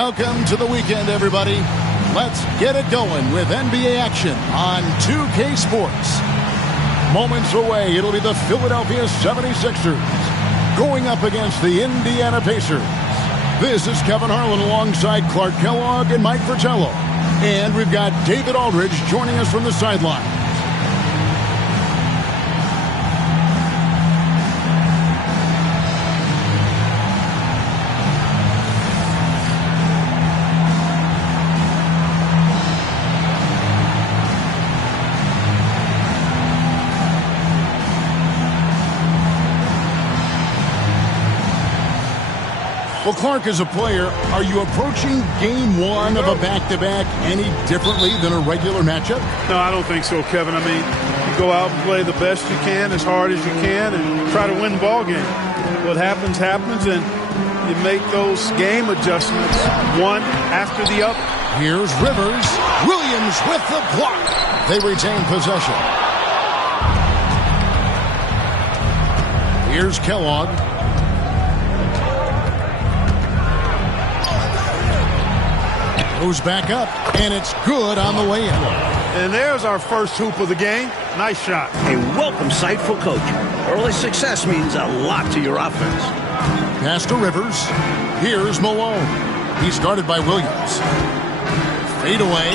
Welcome to the weekend, everybody. Let's get it going with NBA action on 2K Sports. Moments away, it'll be the Philadelphia 76ers going up against the Indiana Pacers. This is Kevin Harlan alongside Clark Kellogg and Mike Fratello. And we've got David Aldridge joining us from the sideline. Well, Clark, as a player, are you approaching game one of a back-to-back any differently than a regular matchup? No, I don't think so, Kevin. I mean, you go out and play the best you can, as hard as you can, and try to win the ball game. What happens, happens, and you make those game adjustments one after the other. Here's Rivers. Williams with the block. They retain possession. Here's Kellogg. Goes back up, and it's good on the way in. And there's our first hoop of the game. Nice shot. A welcome sight for coaching. Early success means a lot to your offense. Pass to Rivers. Here's Malone. He's guarded by Williams. Fade away.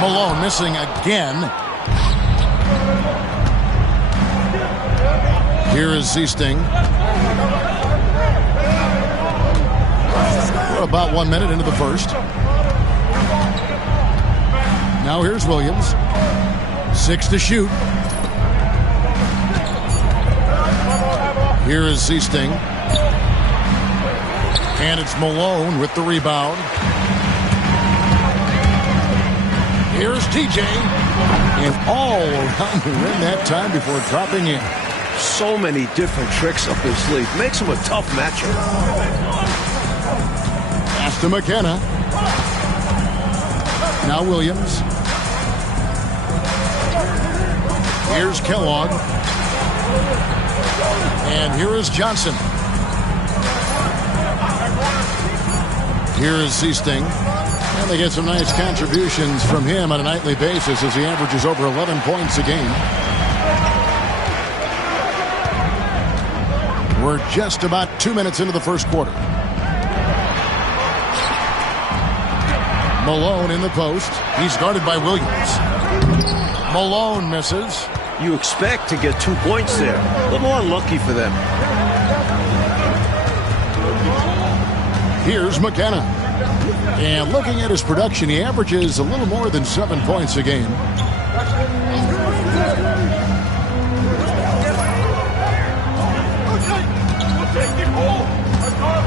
Malone missing again. Here is Zeesting. About 1 minute into the first. Now here's Williams. 6 to shoot. Here is Zeesting. And it's Malone with the rebound. Here's TJ. And all around the rim that time before dropping in. So many different tricks up his sleeve. Makes him a tough matchup. To McKenna. Now Williams. Here's Kellogg. And here is Johnson. Here is Zeesting. And they get some nice contributions from him on a nightly basis as he averages over 11 points a game. We're just about 2 minutes into the first quarter. Malone in the post. He's guarded by Williams. Malone misses. You expect to get 2 points there. A little unlucky for them. Here's McKenna. And looking at his production, he averages a little more than 7 points a game.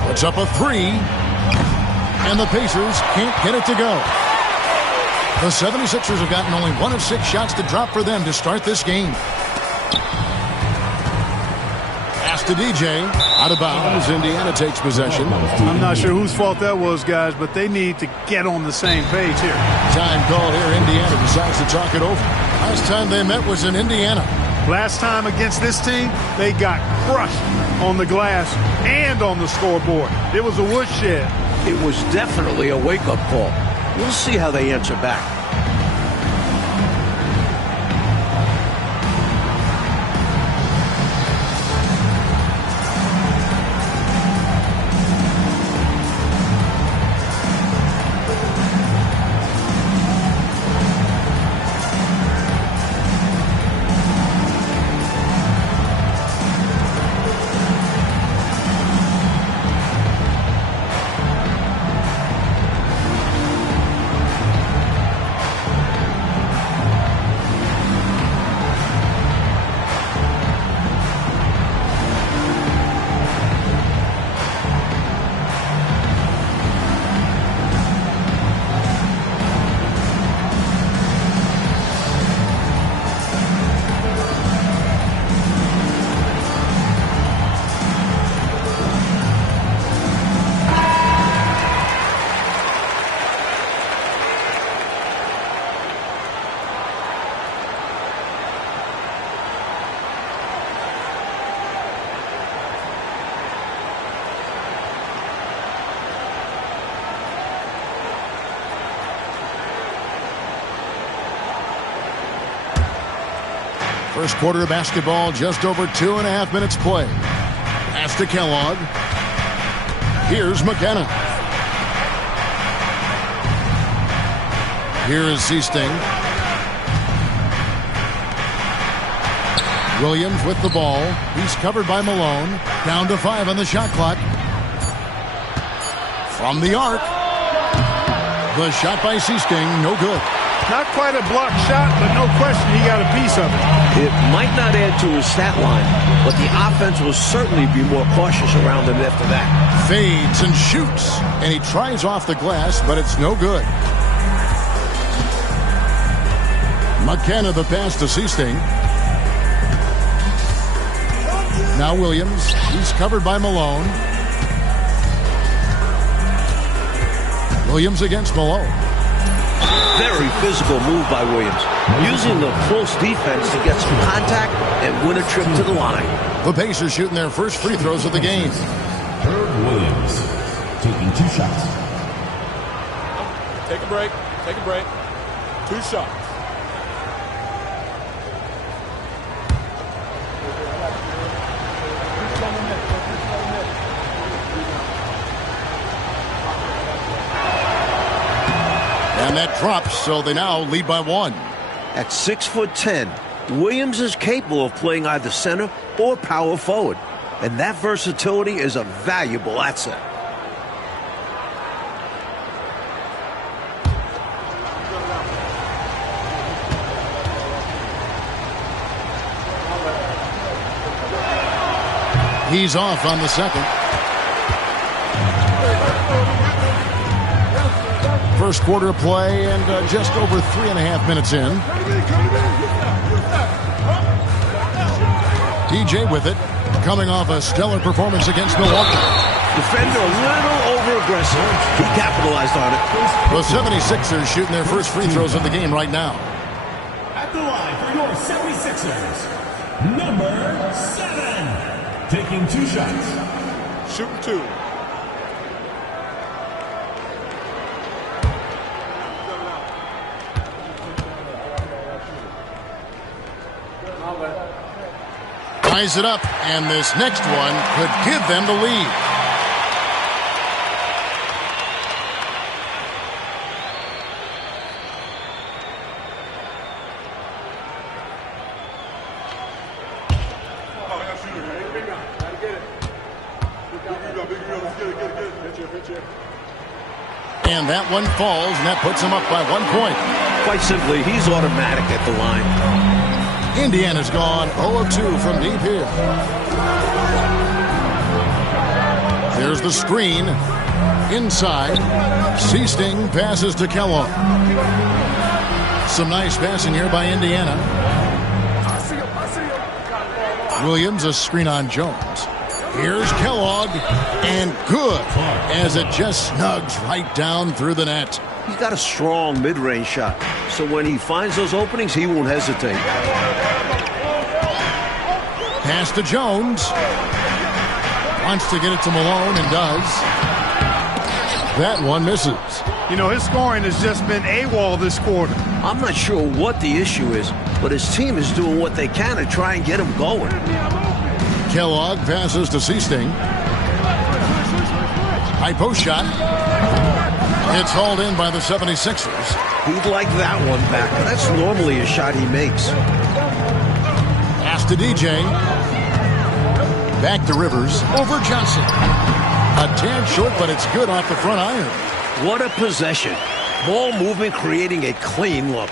Puts up a three. And the Pacers can't get it to go. The 76ers have gotten only 1 of 6 shots to drop for them to start this game. Pass to DJ. Out of bounds. Indiana takes possession. I'm not sure whose fault that was, guys, but they need to get on the same page here. Time call here. Indiana decides to talk it over. Last time they met was in Indiana. Last time against this team, they got crushed on the glass and on the scoreboard. It was a woodshed. It was definitely a wake-up call. We'll see how they answer back. First quarter of basketball, just over 2.5 minutes play. Pass to Kellogg. Here's McKenna. Here is Seasting. Williams with the ball. He's covered by Malone. Down to 5 on the shot clock. From the arc. The shot by Seasting, no good. Not quite a block shot, but no question he got a piece of it. It might not add to his stat line, but the offense will certainly be more cautious around him after that. Fades and shoots. And he tries off the glass, but it's no good. McKenna the pass to Seasting. Now Williams. He's covered by Malone. Williams against Malone. Very physical move by Williams, using the close defense to get some contact and win a trip to the line. The Pacers shooting their first free throws of the game. Herb Williams taking 2 shots. Take a break. Take a break. 2 shots. And that drops, so they now lead by 1. At 6'10", Williams is capable of playing either center or power forward, and that versatility is a valuable asset. He's off on the second. First quarter of play and just over 3.5 minutes in. DJ with it, coming off a stellar performance against Milwaukee. Defender a little over-aggressive. He capitalized on it. The 76ers shooting their first free throws of the game right now. At the line for your 76ers, number 7, taking 2 shots. Shooting 2. Ties it up, and this next one could give them the lead. And that one falls, and that puts him up by 1 point. Quite simply, he's automatic at the line. Indiana's gone 0 of 2 from deep here. There's the screen. Inside. Seasting passes to Kellogg. Some nice passing here by Indiana. Williams, a screen on Jones. Here's Kellogg, and good, as it just snugs right down through the net. He's got a strong mid-range shot, so when he finds those openings, he won't hesitate. Pass to Jones. Wants to get it to Malone and does. That one misses. You know, his scoring has just been AWOL this quarter. I'm not sure what the issue is, but his team is doing what they can to try and get him going. Kellogg passes to Seasting. High post shot. It's hauled in by the 76ers. He'd like that one back. That's normally a shot he makes. Pass to DJ. Back to Rivers. Over Johnson. A tad short, but it's good off the front iron. What a possession. Ball movement creating a clean look.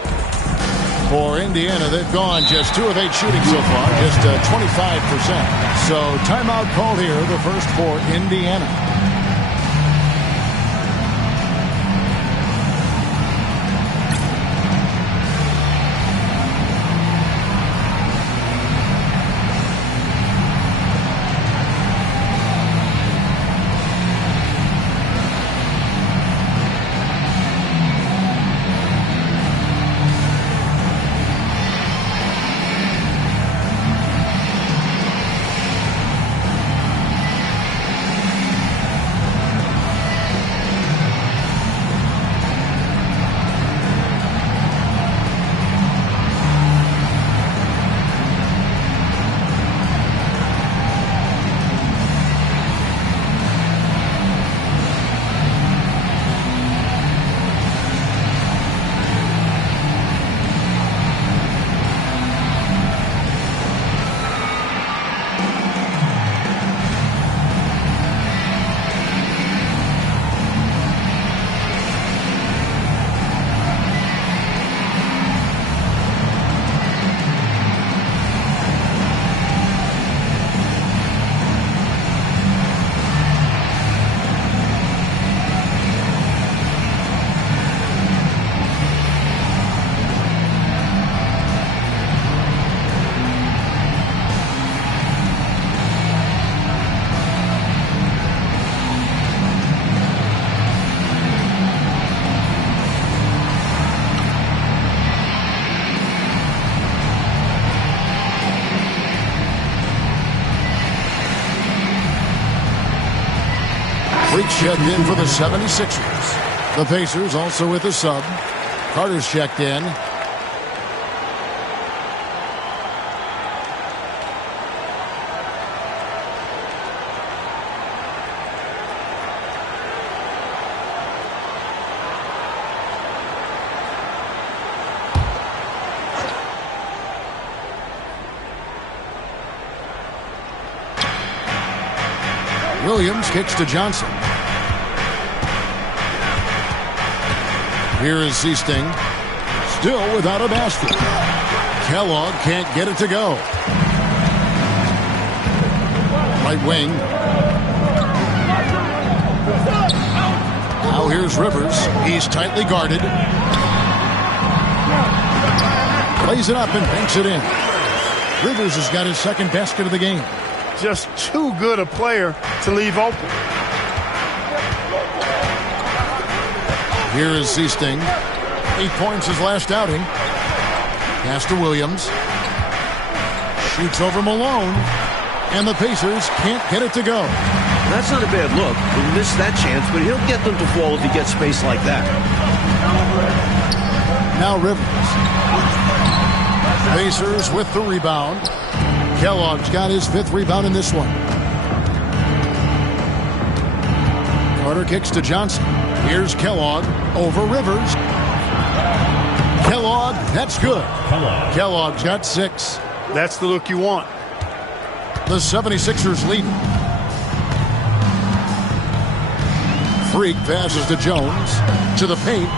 For Indiana, they've gone just 2 of 8 shooting so far, just 25%. So timeout called here, the first for Indiana. Freak's checked in for the 76ers. The Pacers also with a sub. Carter's checked in. Williams kicks to Johnson. Here is Seasting. Still without a basket. Kellogg can't get it to go. Right wing. Now here's Rivers. He's tightly guarded. Plays it up and banks it in. Rivers has got his second basket of the game. Just too good a player to leave open. Here is Seasting. 8 points his last outing. Pass to Williams. Shoots over Malone. And the Pacers can't get it to go. That's not a bad look. He missed that chance, but he'll get them to fall if he gets space like that. Now Rivers. Pacers with the rebound. Kellogg's got his 5th rebound in this one. Carter kicks to Johnson. Here's Kellogg over Rivers. Kellogg, that's good. Kellogg's got 6. That's the look you want. The 76ers lead. Freak passes to Jones. To the paint.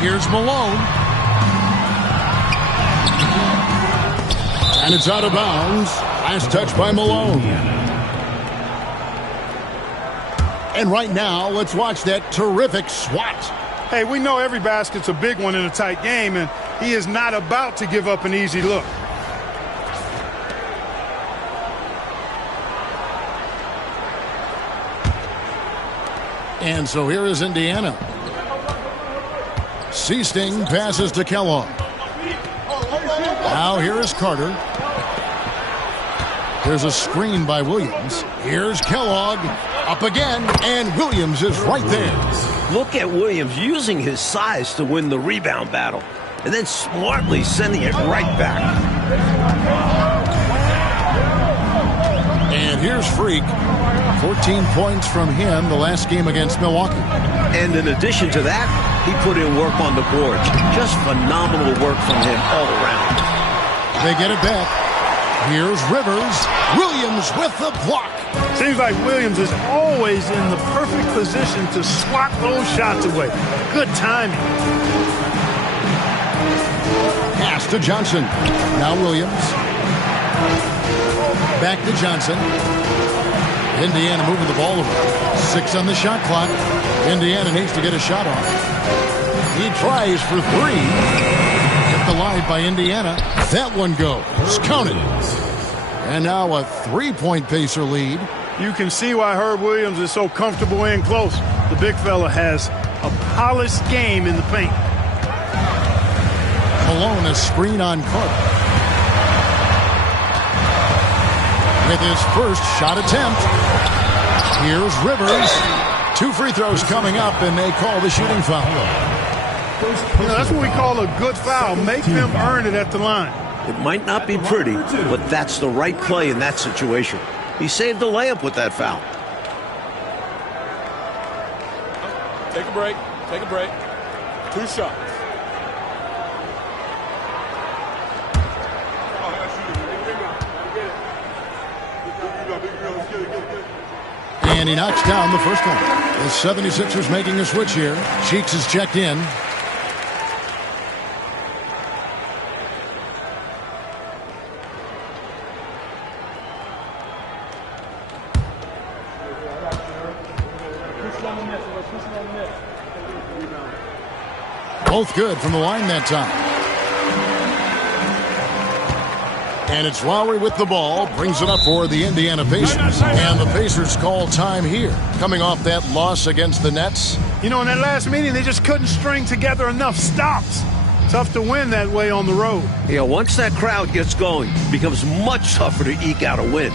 Here's Malone. And it's out of bounds. Last touch by Malone. And right now, let's watch that terrific swat. Hey, we know every basket's a big one in a tight game, and he is not about to give up an easy look. And so here is Indiana. Seasting passes to Kellogg. Now here is Carter. There's a screen by Williams. Here's Kellogg. Up again, and Williams is right there. Look at Williams using his size to win the rebound battle, and then smartly sending it right back. And here's Freak. 14 points from him the last game against Milwaukee. And in addition to that, he put in work on the boards. Just phenomenal work from him all around. They get it back. Here's Rivers. Williams with the block. Seems like Williams is always in the perfect position to swat those shots away. Good timing. Pass to Johnson. Now Williams. Back to Johnson. Indiana moving the ball over. 6 on the shot clock. Indiana needs to get a shot off. He tries for 3. Hit the line by Indiana. That one goes. Counted. And now a 3-point Pacer lead. You can see why Herb Williams is so comfortable in close. The big fella has a polished game in the paint. Malone a screen on Carter. With his first shot attempt. Here's Rivers. 2 free throws coming up, and they call the shooting foul. You know, that's what we call a good foul. Make them earn it at the line. It might not be pretty, but that's the right play in that situation. He saved the layup with that foul. Take a break. Take a break. 2 shots. And he knocks down the first one. The 76ers making a switch here. Cheeks is checked in. Both good from the line that time. And it's Lowry with the ball, brings it up for the Indiana Pacers. And the Pacers call time here, coming off that loss against the Nets. You know, in that last meeting, they just couldn't string together enough stops. Tough to win that way on the road. Yeah, once that crowd gets going, it becomes much tougher to eke out a win.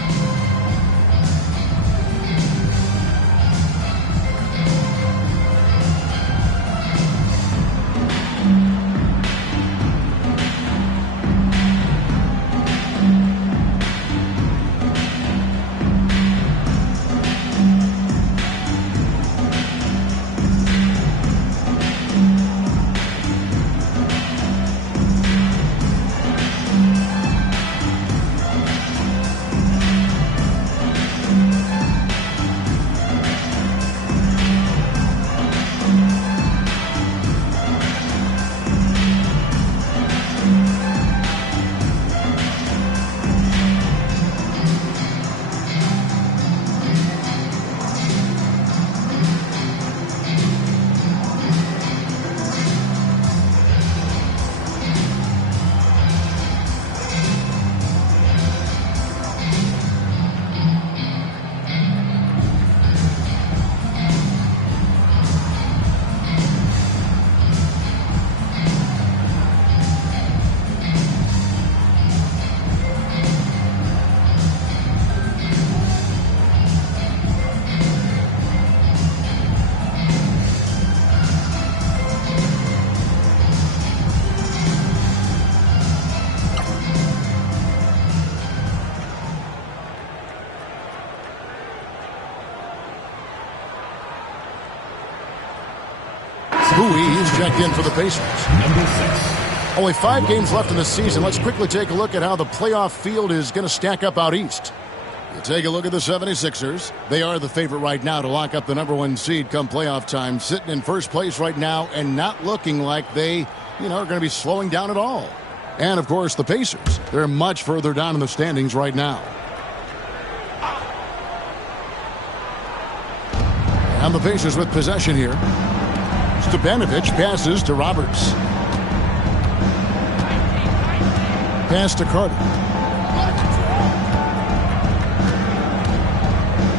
Bowie is checked in for the Pacers. Number 6. Only 5 games left in the season. Let's quickly take a look at how the playoff field is going to stack up out east. You take a look at the 76ers. They are the favorite right now to lock up the number 1 seed come playoff time, sitting in first place right now and not looking like they, are going to be slowing down at all. And, of course, the Pacers. They're much further down in the standings right now. And the Pacers with possession here. Stepanovic passes to Roberts. Pass to Carter.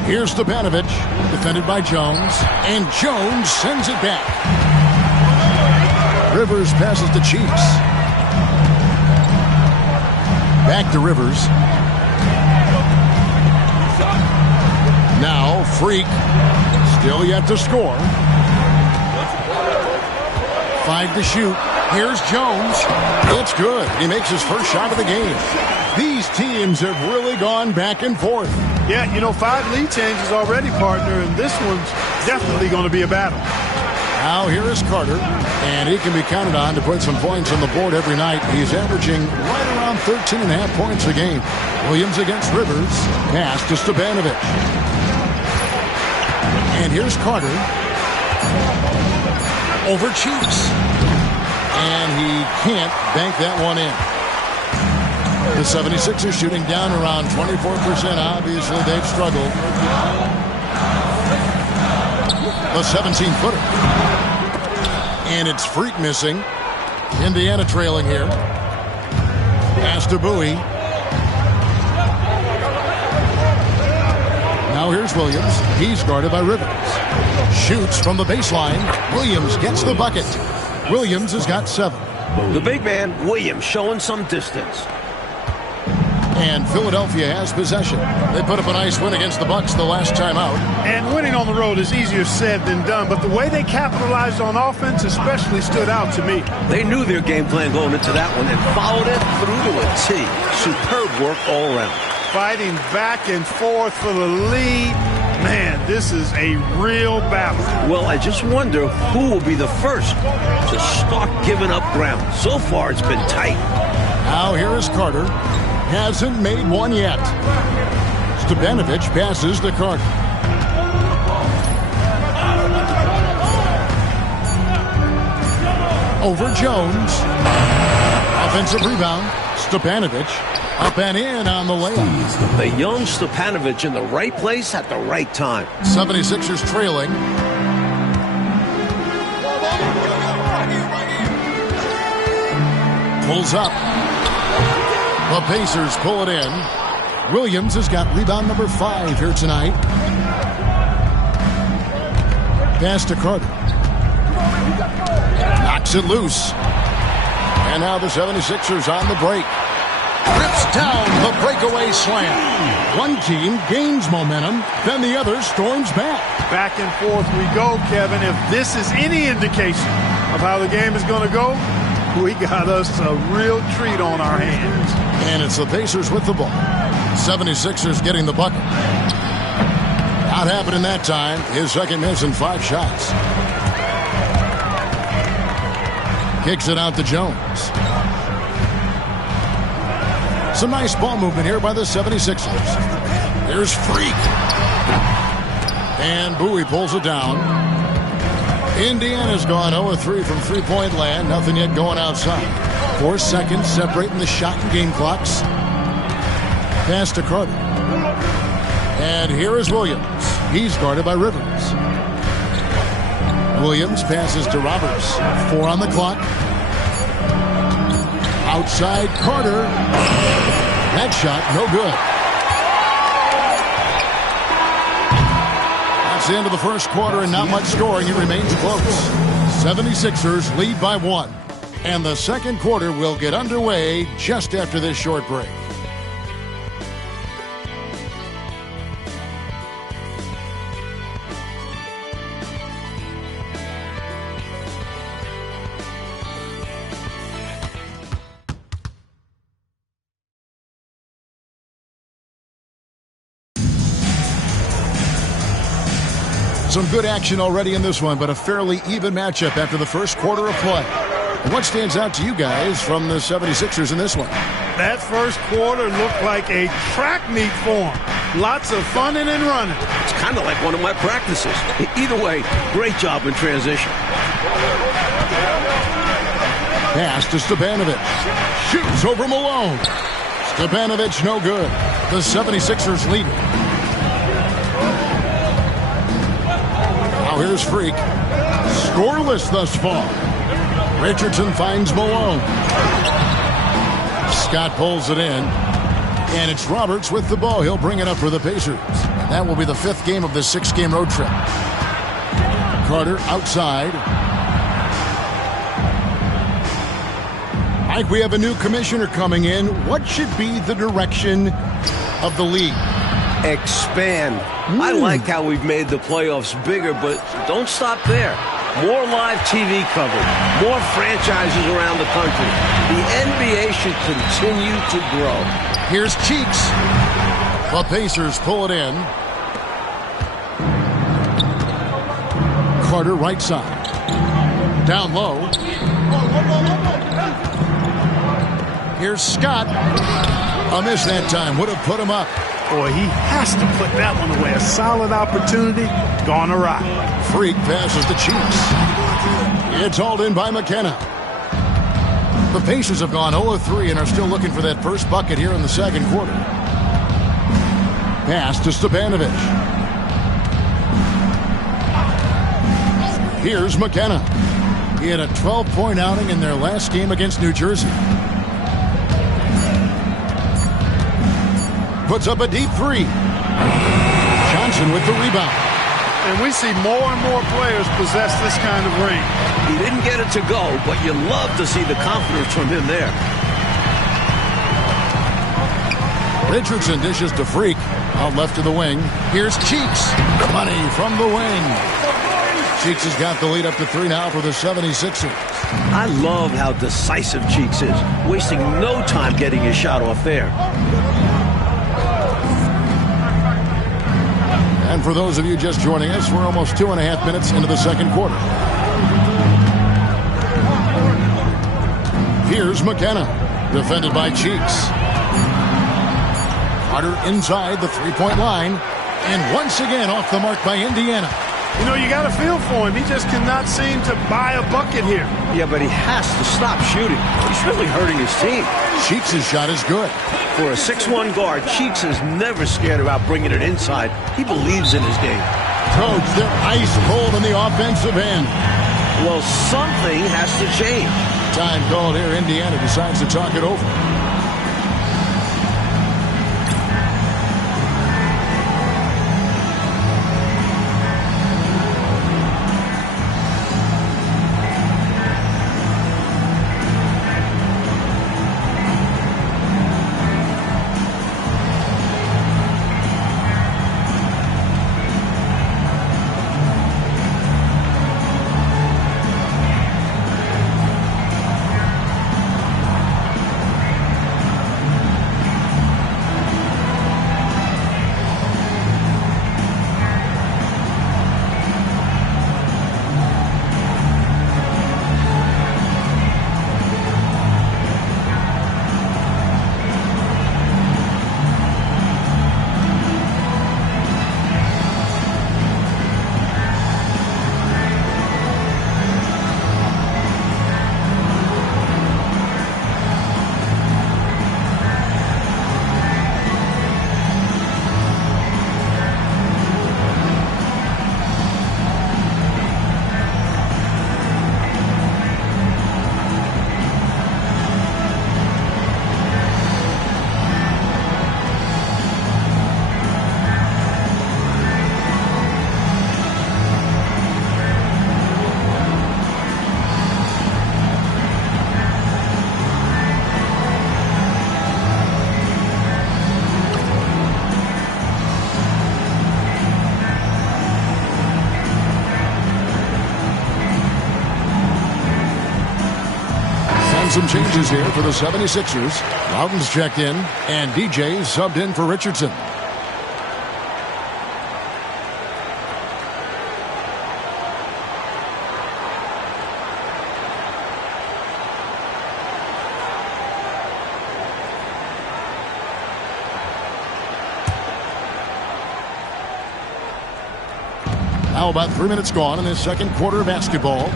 Here's Stepanovic, defended by Jones, and Jones sends it back. Rivers passes to Cheeks. Back to Rivers. Now Freak, still yet to score. 5 to shoot. Here's Jones. It's good. He makes his first shot of the game. These teams have really gone back and forth. Yeah, 5 lead changes already, partner, and this one's definitely going to be a battle. Now here is Carter, and he can be counted on to put some points on the board every night. He's averaging right around 13.5 points a game. Williams against Rivers. Pass to Stepanovic. And here's Carter. Over Cheeks. And he can't bank that one in. The 76ers shooting down around 24%. Obviously, they've struggled. The 17-footer. And it's Freak missing. Indiana trailing here. Pass to Bowie. Now here's Williams. He's guarded by Rivers. Shoots from the baseline. Williams gets the bucket. Williams has got 7. The big man, Williams, showing some distance. And Philadelphia has possession. They put up a nice win against the Bucks the last time out. And winning on the road is easier said than done, but the way they capitalized on offense especially stood out to me. They knew their game plan going into that one and followed it through to a T. Superb work all around. Fighting back and forth for the lead. Man, this is a real battle. Well, I just wonder who will be the first to start giving up ground. So far, it's been tight. Now here is Carter. Hasn't made one yet. Stepanovic passes to Carter. Over Jones. Offensive rebound. Stepanovic up and in on the layup. The young Stepanovic in the right place at the right time. 76ers trailing. Pulls up. The Pacers pull it in. Williams has got rebound number 5 here tonight. Pass to Carter. Knocks it loose. And now the 76ers on the break. Rips down the breakaway slam. One team gains momentum, then the other storms back. Back and forth we go, Kevin. If this is any indication of how the game is going to go, we got us a real treat on our hands. And it's the Pacers with the ball. 76ers getting the bucket. Not happening that time. His second miss in 5 shots. Kicks it out to Jones. Some nice ball movement here by the 76ers. There's Freak. And Bowie pulls it down. Indiana's gone 0-3 from three-point land. Nothing yet going outside. 4 seconds separating the shot and game clocks. Pass to Carter. And here is Williams. He's guarded by Rivers. Williams passes to Roberts. 4 on the clock. Outside Carter. That shot, no good. That's the end of the first quarter and not much scoring. It remains close. 76ers lead by 1. And the second quarter will get underway just after this short break. Some good action already in this one, but a fairly even matchup after the first quarter of play. And what stands out to you guys from the 76ers in this one? That first quarter looked like a track meet for them. Lots of funning and running. It's kind of like one of my practices. Either way, great job in transition. Pass to Stepanovic. Shoots over Malone. Stepanovic no good. The 76ers lead. Now here's Freak. Scoreless thus far. Richardson finds Malone. Scott pulls it in. And it's Roberts with the ball. He'll bring it up for the Pacers. And that will be the 5th game of this 6-game road trip. Carter outside. Mike, we have a new commissioner coming in. What should be the direction of the league? Expand. I like how we've made the playoffs bigger, but don't stop there. More live TV coverage, more franchises around the country. The NBA should continue to grow. Here's Cheeks. The Pacers pull it in. Carter right side. Down low. Here's Scott. A miss that time. Would have put him up. Boy, he has to put that one away. A solid opportunity gone awry. Freak passes to Cheeks. It's hauled in by McKenna. The Pacers have gone 0-3 and are still looking for that first bucket here in the second quarter. Pass to Stepanovic. Here's McKenna. He had a 12-point outing in their last game against New Jersey. Puts up a deep three. Johnson with the rebound. And we see more and more players possess this kind of range. He didn't get it to go, but you love to see the confidence from him there. Richardson dishes to Freak. Out left to the wing. Here's Cheeks. Money from the wing. Cheeks has got the lead up to 3 now for the 76ers. I love how decisive Cheeks is, wasting no time getting his shot off there. And for those of you just joining us, we're almost 2.5 minutes into the second quarter. Here's McKenna, defended by Cheeks. Carter inside the three-point line, and once again off the mark by Indiana. You know, you got to feel for him. He just cannot seem to buy a bucket here. Yeah, but he has to stop shooting. He's really hurting his team. Cheeks' shot is good. For a 6'1 guard, Cheeks is never scared about bringing it inside. He believes in his game. Coach, they're ice cold in the offensive end. Well, something has to change. Time called here. Indiana decides to talk it over. Some changes here for the 76ers. Loudon's checked in, and DJ subbed in for Richardson. Now about 3 minutes gone in this second quarter of basketball.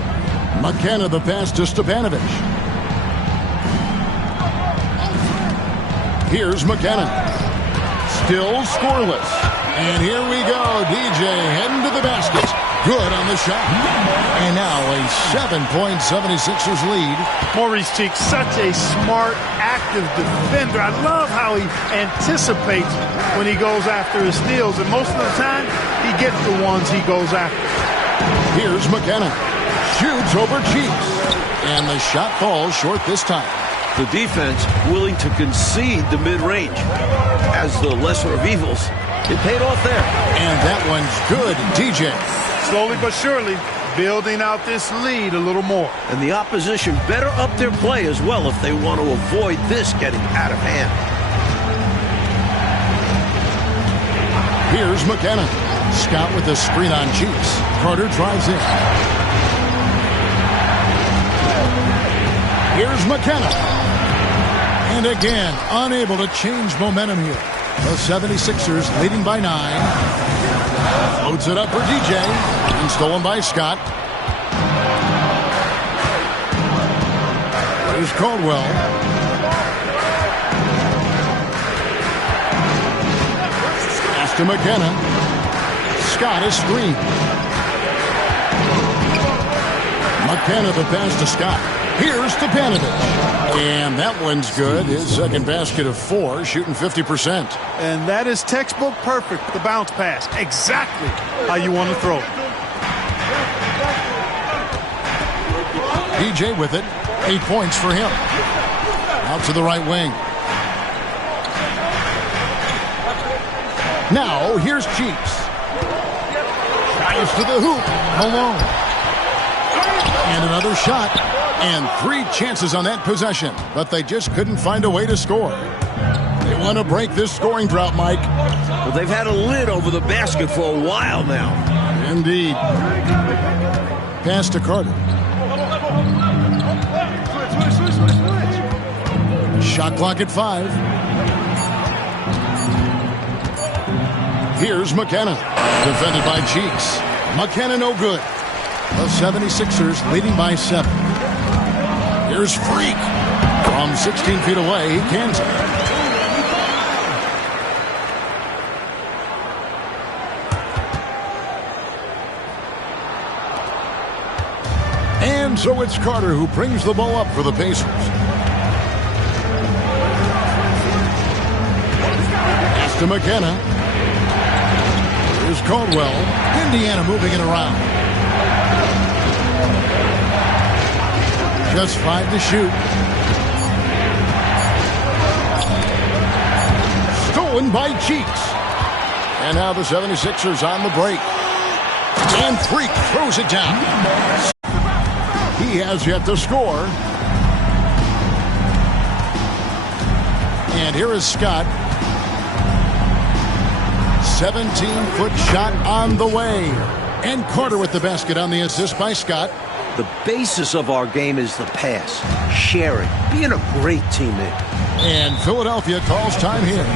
McKenna the pass to Stepanovic. Here's McKenna. Still scoreless. And here we go. DJ heading to the basket. Good on the shot. And now a 7-76ers lead. Maurice Cheek, such a smart, active defender. I love how he anticipates when he goes after his steals. And most of the time, he gets the ones he goes after. Here's McKenna. Shoots over Cheeks. And the shot falls short this time. The defense willing to concede the mid-range. As the lesser of evils, it paid off there. And that one's good, DJ. Slowly but surely, building out this lead a little more. And the opposition better up their play as well if they want to avoid this getting out of hand. Here's McKenna. Scott with the screen on Cheeks. Carter drives in. Here's McKenna. And again, unable to change momentum here. The 76ers leading by 9. Loads it up for DJ. And stolen by Scott. Here's Caldwell. Pass to McKenna. Scott is screened. McKenna the pass to Scott. Here's Stepanovic. And that one's good. His second basket of 4, shooting 50%. And that is textbook perfect, the bounce pass. Exactly how you want to throw it. DJ with it. 8 points for him. Out to the right wing. Now, here's Cheeks. Tries to the hoop. Malone. And another shot. And 3 chances on that possession. But they just couldn't find a way to score. They want to break this scoring drought, Mike. Well, they've had a lid over the basket for a while now. Indeed. Pass to Carter. Shot clock at 5. Here's McKenna. Defended by Cheeks. McKenna no good. The 76ers leading by 7. Here's Freak. From 16 feet away, he cans it. And so it's Carter who brings the ball up for the Pacers. Pass to McKenna. Here's Caldwell. Indiana moving it around. Just 5 to shoot. Stolen by Cheeks. And now the 76ers on the break. And Freak throws it down. He has yet to score. And here is Scott. 17-foot shot on the way. And Carter with the basket on the assist by Scott. The basis of our game is the pass, sharing, being a great teammate. And Philadelphia calls time here.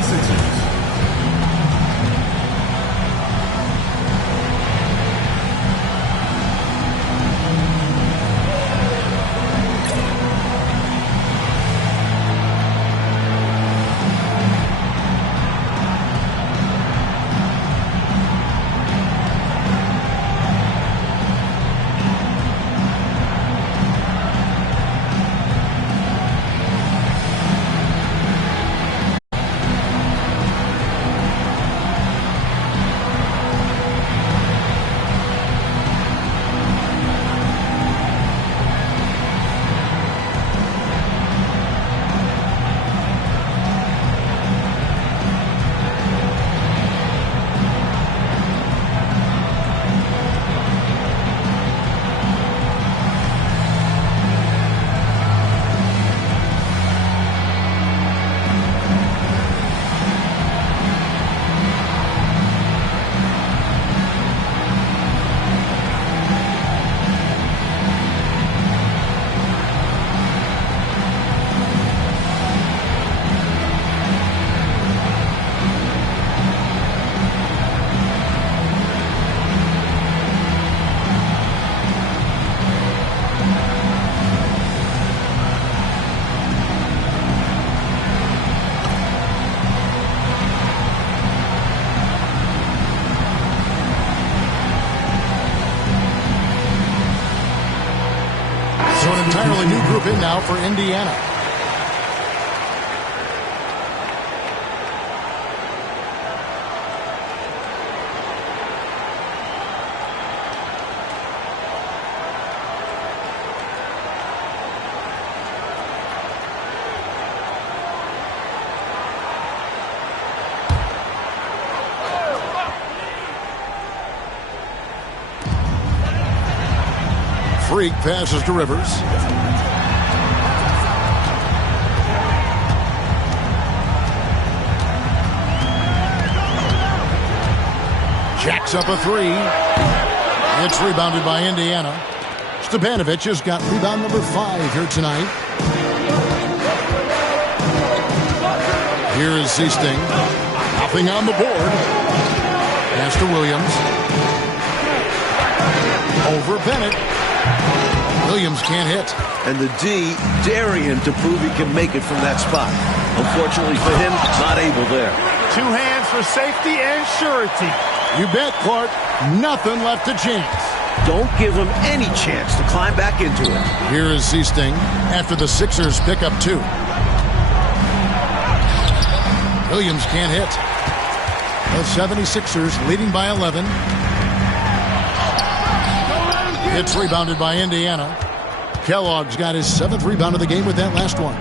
step in now for Indiana. Freak passes to Rivers. Jacks up a three. It's rebounded by Indiana. Stepanovic has got rebound number 5 here tonight. Here is Seasting. Hopping on the board. Pass to Williams. Over Bennett. Williams can't hit. And the D daring him to prove he can make it from that spot. Unfortunately for him, not able there. 2 hands for safety and surety. You bet, Clark. Nothing left to chance. Don't give him any chance to climb back into it. Here is Seasting after the Sixers pick up 2. Williams can't hit. The 76ers leading by 11. It's rebounded by Indiana. Kellogg's got his 7th rebound of the game with that last one.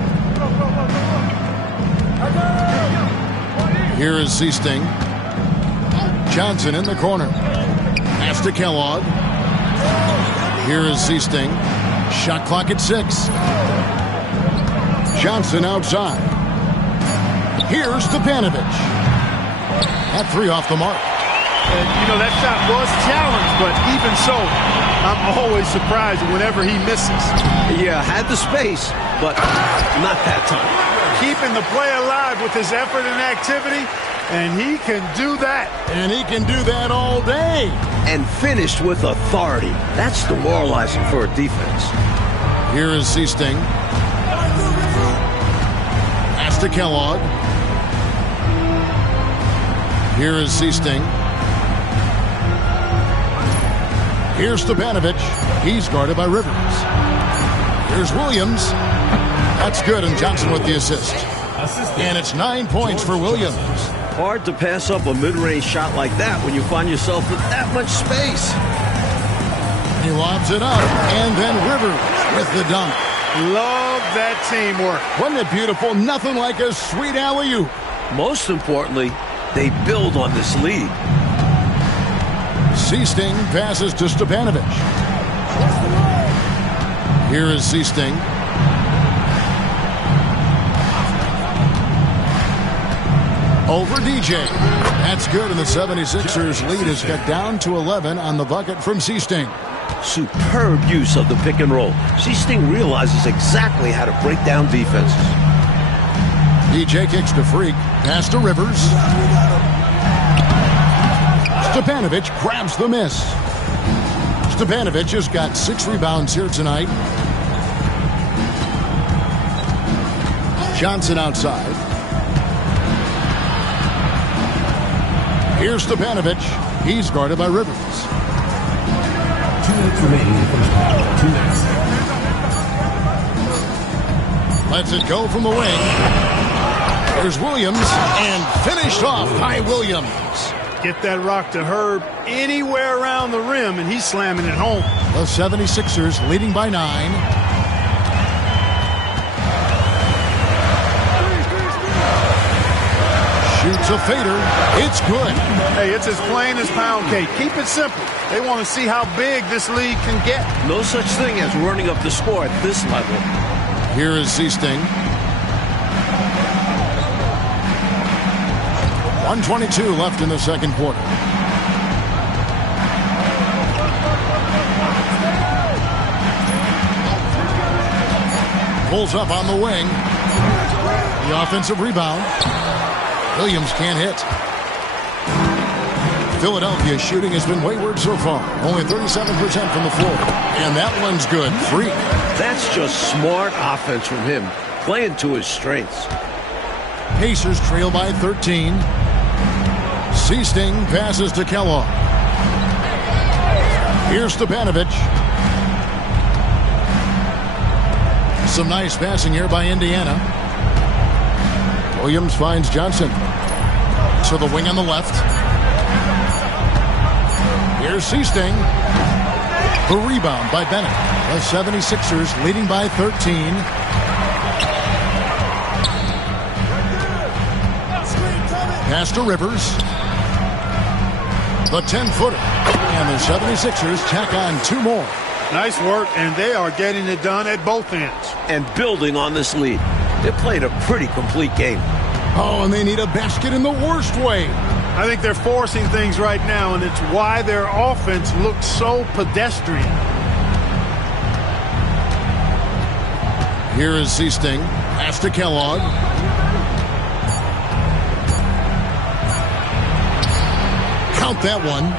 Here is Seasting. Johnson in the corner. Pass to Kellogg. Here is Seasting. Shot clock at 6. Johnson outside. Here's Stepanovic. That 3 off the mark. And, you know, that shot was challenged, but even so, I'm always surprised whenever he misses. Yeah, had the space, but not that time. Keeping the play alive with his effort and activity, and he can do that. And he can do that all day. And finished with authority. That's demoralizing for a defense. Here is Seasting. Pass to Kellogg. Here is Seasting. Here's Stepanovic. He's guarded by Rivers. Here's Williams. That's good, and Johnson with the assist. And it's 9 points for Williams. Hard to pass up a mid-range shot like that when you find yourself with that much space. He lobs it up, and then Rivers with the dunk. Love that teamwork. Wasn't it beautiful? Nothing like a sweet alley-oop. Most importantly, they build on this lead. Seasting passes to Stepanovic. Here is Seasting. Over DJ. That's good, and the 76ers lead is cut down to 11 on the bucket from Seasting. Superb use of the pick and roll. Seasting realizes exactly how to break down defenses. DJ kicks to Freak. Pass to Rivers. Stepanovic grabs the miss. Stepanovic has got 6 rebounds here tonight. Johnson outside. Here's Stepanovic. He's guarded by Rivers. 2 minutes remaining in the first half. 2 minutes. Lets it go from the wing. There's Williams, and finished off by Williams. Get that rock to Herb anywhere around the rim, and he's slamming it home. The 76ers leading by 9. Shoots a fader. It's good. Hey, it's as plain as pound cake. Keep it simple. They want to see how big this league can get. No such thing as running up the score at this level. Here is Seasting. 1:22 left in the second quarter. Pulls up on the wing. The offensive rebound. Williams can't hit. Philadelphia's shooting has been wayward so far. Only 37% from the floor. And that one's good. Free. That's just smart offense from him, playing to his strengths. Pacers trail by 13. Seasting passes to Kellogg. Here's Stepanovic. Some nice passing here by Indiana. Williams finds Johnson. To the wing on the left. Here's Seasting. The rebound by Bennett. The 76ers leading by 13. Pass to Rivers. The 10-footer. And the 76ers tack on 2 more. Nice work, and they are getting it done at both ends. And building on this lead. They played a pretty complete game. Oh, and they need a basket in the worst way. I think they're forcing things right now, and it's why their offense looks so pedestrian. Here is Seasting. Pass to Kellogg. Count that one.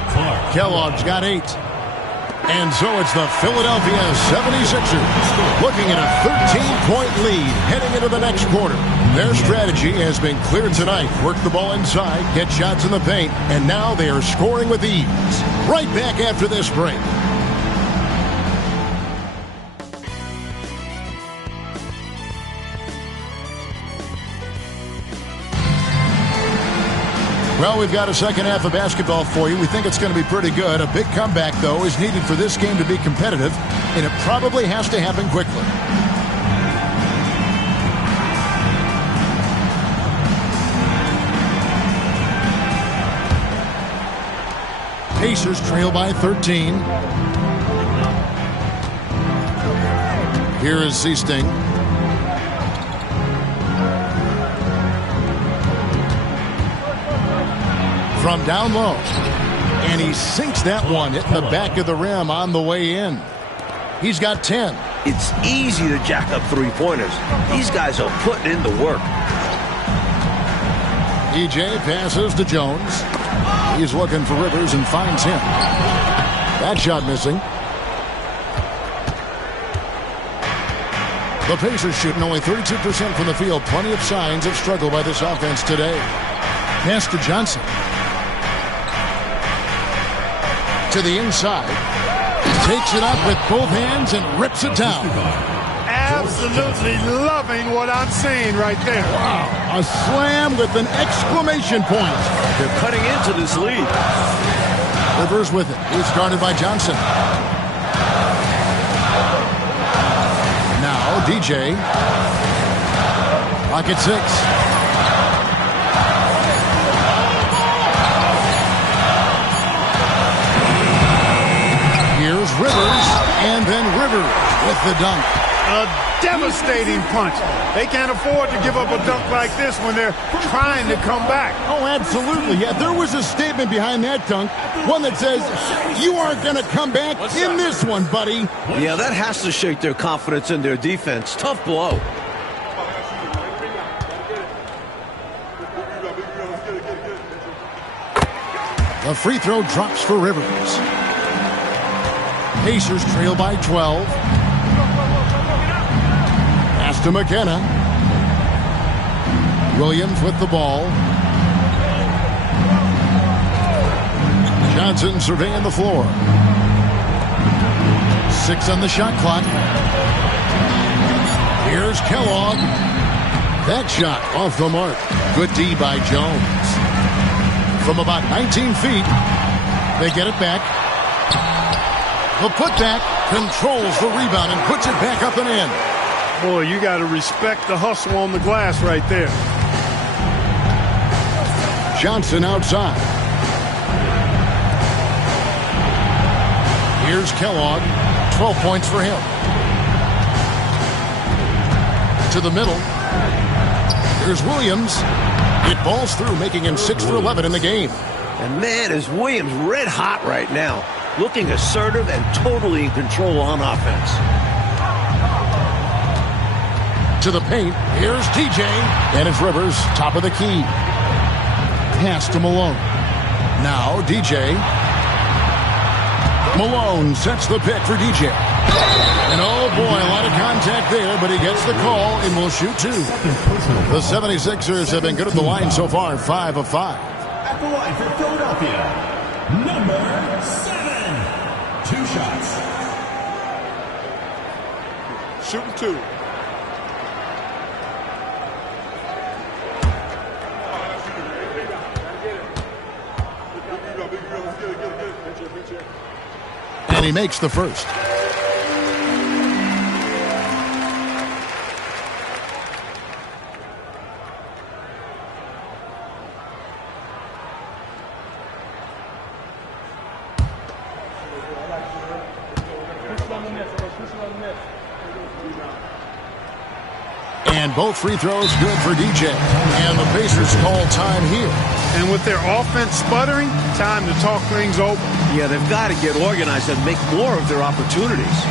Kellogg's got 8. And so it's the Philadelphia 76ers looking at a 13-point lead heading into the next quarter. Their strategy has been clear tonight. Work the ball inside, get shots in the paint, and now they are scoring with ease. Right back after this break. Well, we've got a second half of basketball for you. We think it's going to be pretty good. A big comeback, though, is needed for this game to be competitive, and it probably has to happen quickly. Pacers trail by 13. Here is Seasting. From down low. And he sinks that one, hitting the back of the rim on the way in. He's got 10. It's easy to jack up 3-pointers. These guys are putting in the work. DJ passes to Jones. He's looking for Rivers and finds him. That shot missing. The Pacers shooting only 32% from the field. Plenty of signs of struggle by this offense today. Pass to Johnson. To the inside. Takes it up with both hands and rips it down. Absolutely loving what I'm seeing right there. Wow. A slam with an exclamation point. They're cutting into this lead. Rivers with it. He's guarded by Johnson. Now DJ. Pocket 6. Here's Rivers, and then Rivers with the dunk. A devastating punch. They can't afford to give up a dunk like this when they're trying to come back. Oh, absolutely. Yeah, there was a statement behind that dunk, one that says, you aren't going to come back in this one, buddy. Yeah, that has to shake their confidence in their defense. Tough blow. The free throw drops for Rivers. Pacers trail by 12. Pass to McKenna. Williams with the ball. Johnson surveying the floor. 6 on the shot clock. Here's Kellogg. That shot off the mark. Good D by Jones. From about 19 feet, they get it back. The putback controls the rebound and puts it back up and in. Boy, you got to respect the hustle on the glass right there. Johnson outside. Here's Kellogg. 12 points for him. To the middle. Here's Williams. It balls through, making him 6 for 11 in the game. And man, is Williams red hot right now. Looking assertive and totally in control on offense. To the paint. Here's TJ. And it's Rivers, top of the key. Pass to Malone. Now DJ. Malone sets the pick for DJ. And oh boy, a lot of contact there, but he gets the call and will shoot 2. The 76ers have been good at the line so far, 5 of 5. At the line for Philadelphia, number 7. 2 shots. Shooting 2. And he makes the first. And both free throws good for DJ. And the Pacers call time here. And with their offense sputtering, time to talk things over. Yeah, they've got to get organized and make more of their opportunities.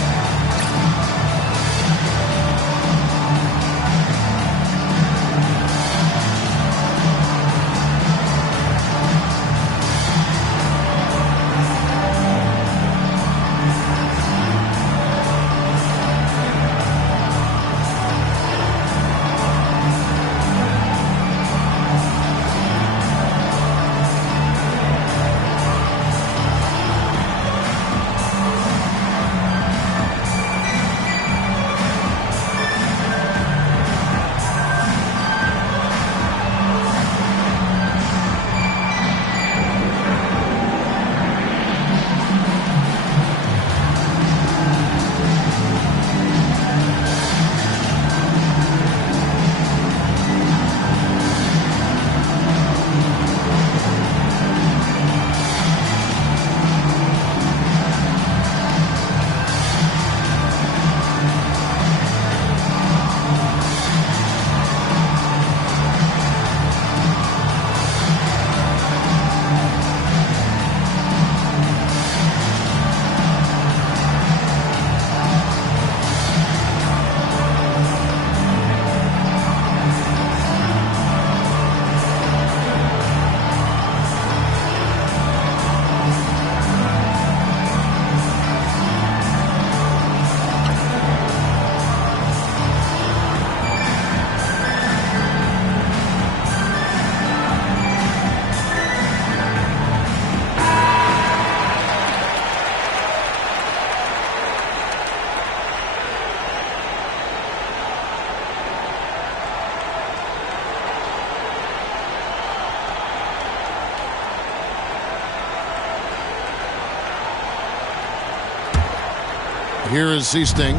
Here is Seasting.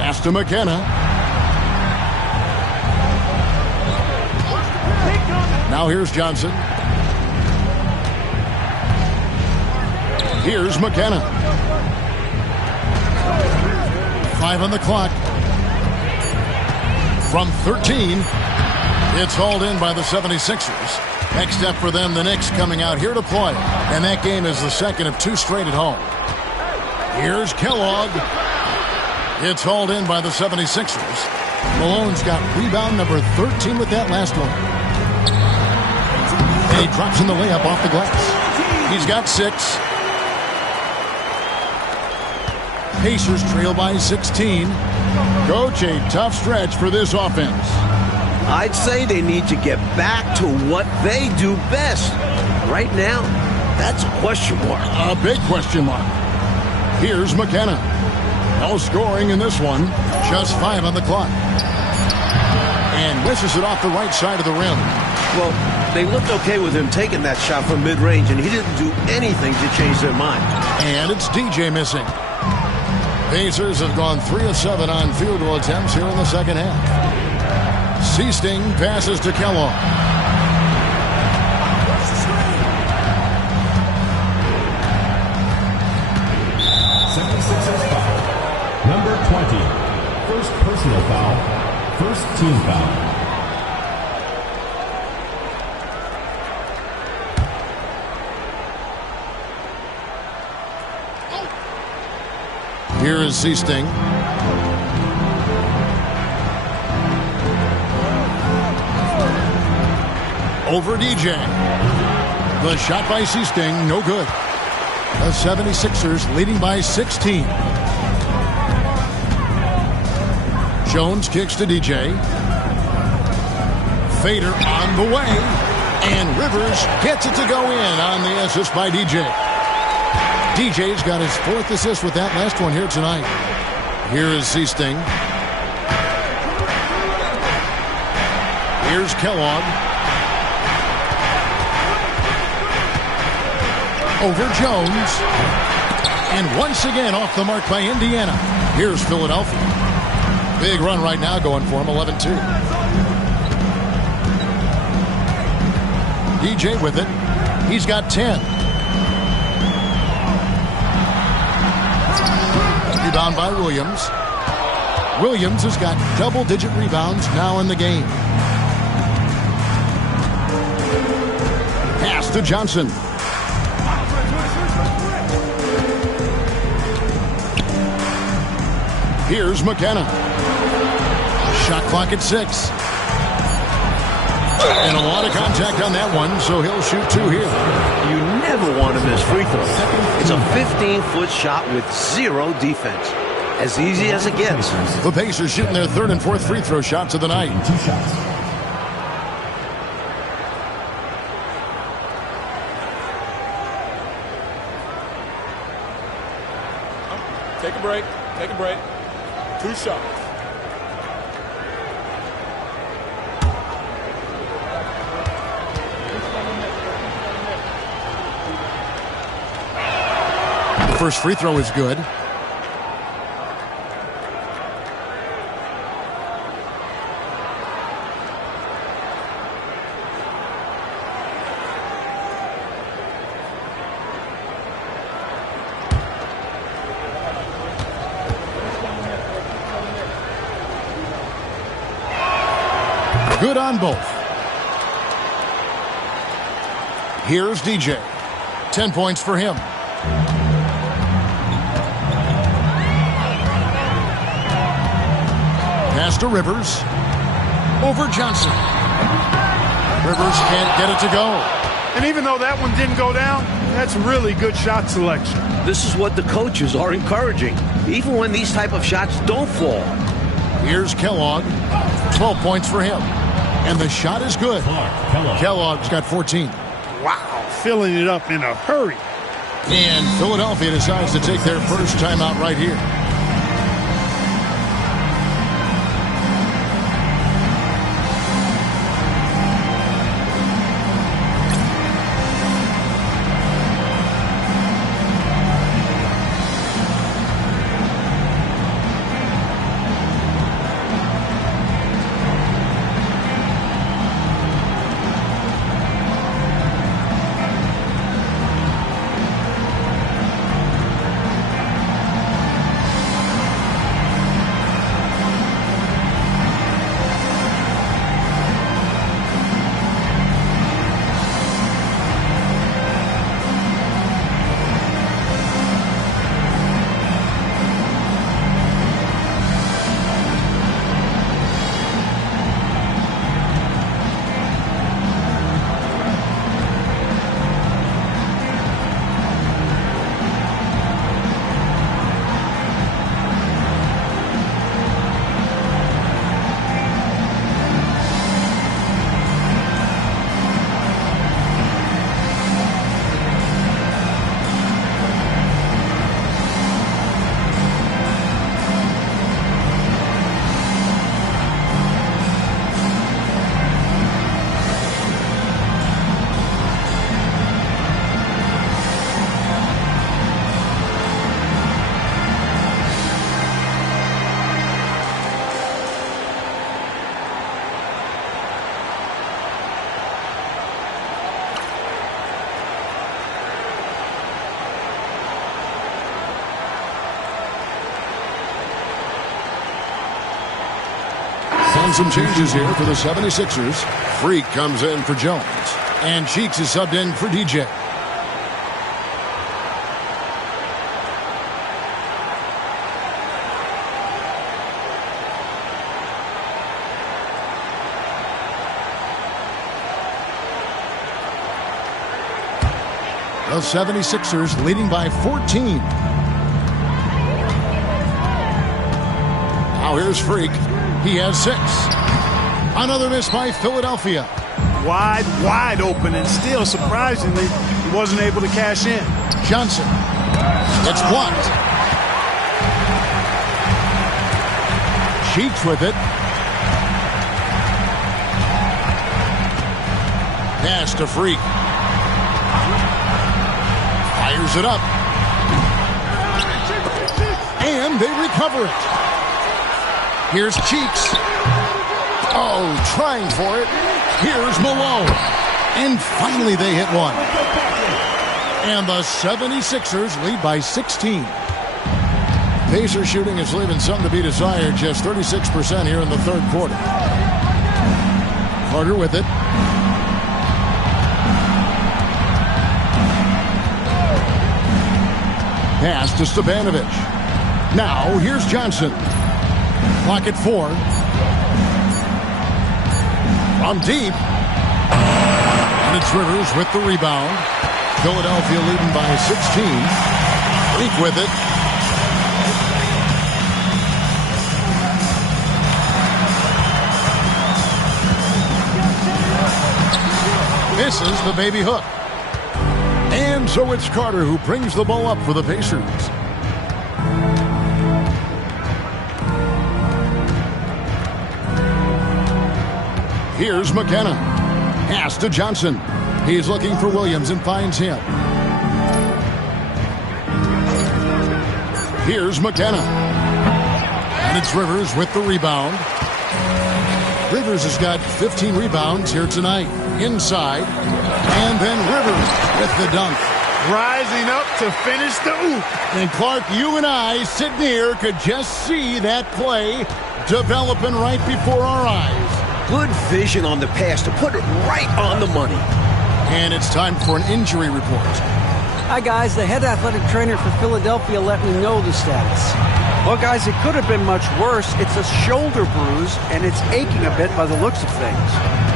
Pass to McKenna. Now here's Johnson. Here's McKenna. 5 on the clock. From 13. It's hauled in by the 76ers. Next step for them, the Knicks coming out here to play. And that game is the second of 2 straight at home. Here's Kellogg. It's hauled in by the 76ers. Malone's got rebound number 13 with that last one. And he drops in the layup off the glass. He's got 6. Pacers trail by 16. Coach, a tough stretch for this offense. I'd say they need to get back to what they do best. Right now, that's a question mark. A big question mark. Here's McKenna. No scoring in this one. Just 5 on the clock. And wishes it off the right side of the rim. Well, they looked okay with him taking that shot from mid-range, and he didn't do anything to change their mind. And it's DJ missing. Pacers have gone 3 of 7 on field goal attempts here in the second half. Seasting passes to Kellogg. Number 20, first personal foul, first team foul. Here is Seasting. Over DJ. The shot by Seasting, no good. The 76ers leading by 16. Jones kicks to DJ. Fader on the way. And Rivers gets it to go in on the assist by DJ. DJ's got his 4th assist with that last one here tonight. Here is Seasting. Here's Kellogg. Over Jones. And once again off the mark by Indiana. Here's Philadelphia. Big run right now going for him, 11-2. DJ with it. He's got 10. Rebound by Williams. Williams has got double-digit rebounds now in the game. Pass to Johnson. Here's McKenna. Shot clock at 6. And a lot of contact on that one, so he'll shoot 2 here. You never want to miss free throws. It's a 15-foot shot with 0 defense. As easy as it gets. The Pacers shooting their 3rd and 4th free throw shots of the night. 2 shots. Take a break. Take a break. 2 shots. The first free throw is good. Good on both. Here's DJ. 10 points for him. Pass to Rivers. Over Johnson. Rivers can't get it to go. And even though that one didn't go down, that's really good shot selection. This is what the coaches are encouraging, even when these type of shots don't fall. Here's Kellogg. 12 points for him. And the shot is good. Kellogg's got 14. Wow, filling it up in a hurry. And Philadelphia decides to take their first timeout right here. Some changes here for the 76ers. Freak comes in for Jones. And Cheeks is subbed in for DJ. The 76ers leading by 14. Now here's Freak. He has 6. Another miss by Philadelphia. Wide open, and still, surprisingly, he wasn't able to cash in. Johnson. It's blocked. Cheeks with it. Pass to Freak. Fires it up. And they recover it. Here's Cheeks. Oh, trying for it. Here's Malone. And finally they hit one. And the 76ers lead by 16. Pacers shooting is leaving some to be desired. Just 36% here in the third quarter. Carter with it. Pass to Stepanovic. Now here's Johnson. Clock at 4. From deep. And it's Rivers with the rebound. Philadelphia leading by 16. Freak with it. Misses the baby hook. And so it's Carter who brings the ball up for the Pacers. Here's McKenna. Pass to Johnson. He's looking for Williams and finds him. Here's McKenna. And it's Rivers with the rebound. Rivers has got 15 rebounds here tonight. Inside. And then Rivers with the dunk. Rising up to finish the oop. And Clark, you and I sitting here could just see that play developing right before our eyes. Good vision on the pass to put it right on the money. And it's time for an injury report. Hi, guys. The head athletic trainer for Philadelphia let me know the status. Well, guys, it could have been much worse. It's a shoulder bruise, and it's aching a bit by the looks of things.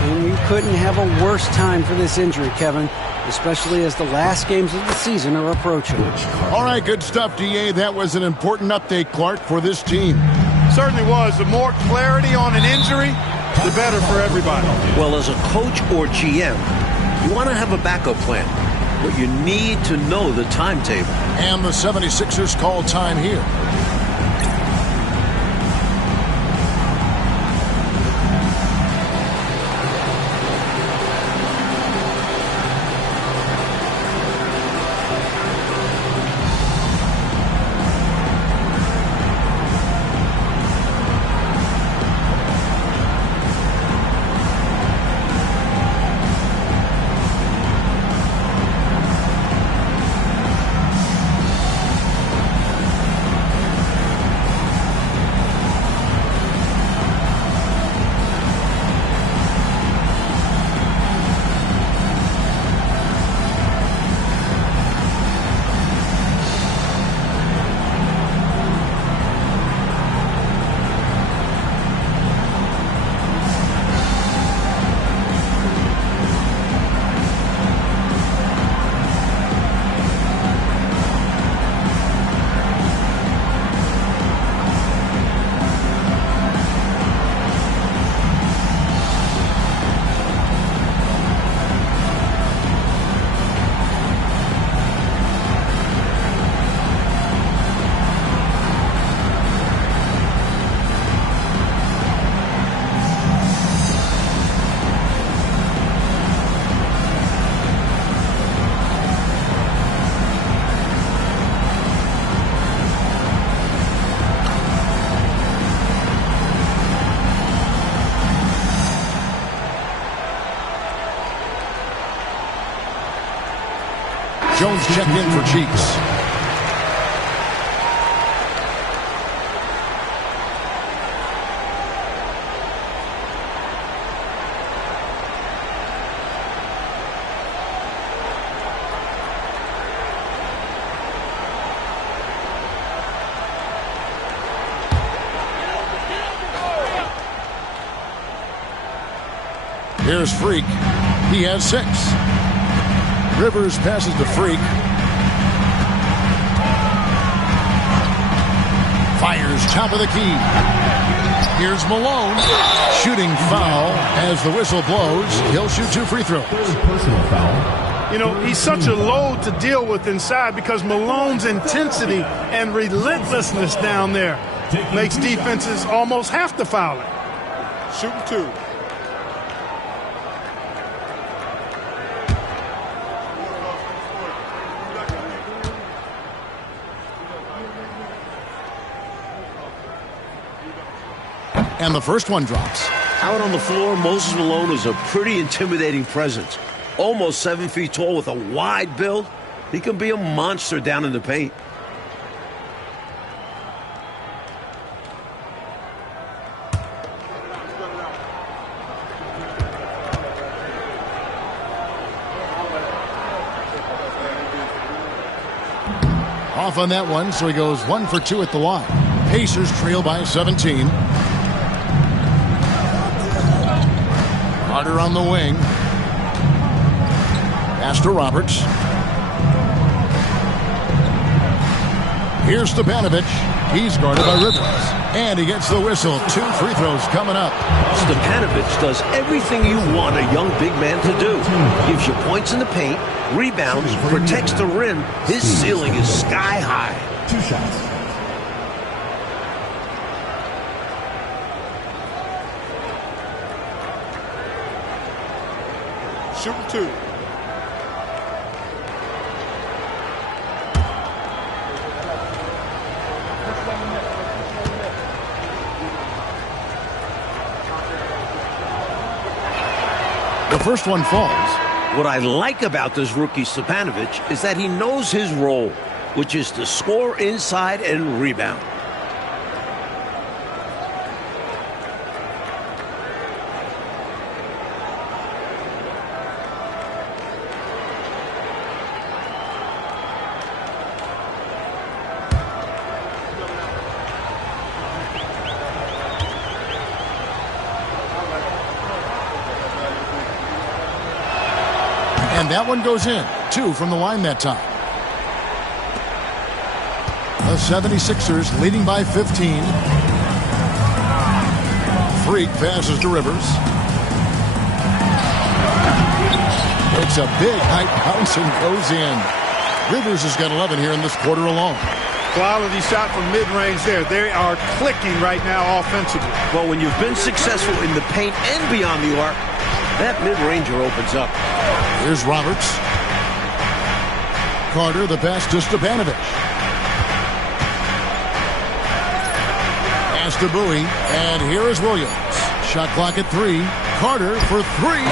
And you couldn't have a worse time for this injury, Kevin, especially as the last games of the season are approaching. All right, good stuff, DA. That was an important update, Clark, for this team. Certainly was. The more clarity on an injury, the better for everybody. Well, as a coach or GM, you want to have a backup plan, but you need to know the timetable. And the 76ers call time here. Jones checked in for Cheeks. Here's Freak. He has 6. Rivers passes to Freak. Fires top of the key. Here's Malone. Shooting foul as the whistle blows. He'll shoot 2 free throws. Personal foul. You know, he's such a load to deal with inside because Malone's intensity and relentlessness down there makes defenses almost have to foul it. Shooting 2. And the first one drops. Out on the floor, Moses Malone is a pretty intimidating presence. Almost 7 feet tall with a wide build. He can be a monster down in the paint. Off on that one, so he goes 1 for 2 at the line. Pacers trail by 17. Carter on the wing. Pass to Roberts. Here's Stepanovic. He's guarded by Rivers. And he gets the whistle. 2 free throws coming up. Stepanovic does everything you want a young big man to do. Gives you points in the paint, rebounds, protects the rim. His ceiling is sky high. 2 shots. Shooting 2. The first one falls. What I like about this rookie Stepanovic is that he knows his role, which is to score inside and rebound. And that one goes in. 2 from the line that time. The 76ers leading by 15. Freak passes to Rivers. It's a big height bounce and goes in. Rivers has got 11 here in this quarter alone. Quality shot from mid-range there. They are clicking right now offensively. Well, when you've been successful in the paint and beyond the arc, that mid-ranger opens up. Here's Roberts. Carter, the pass to Stepanovic. Pass to Bowie, and here is Williams. Shot clock at 3. Carter for 3.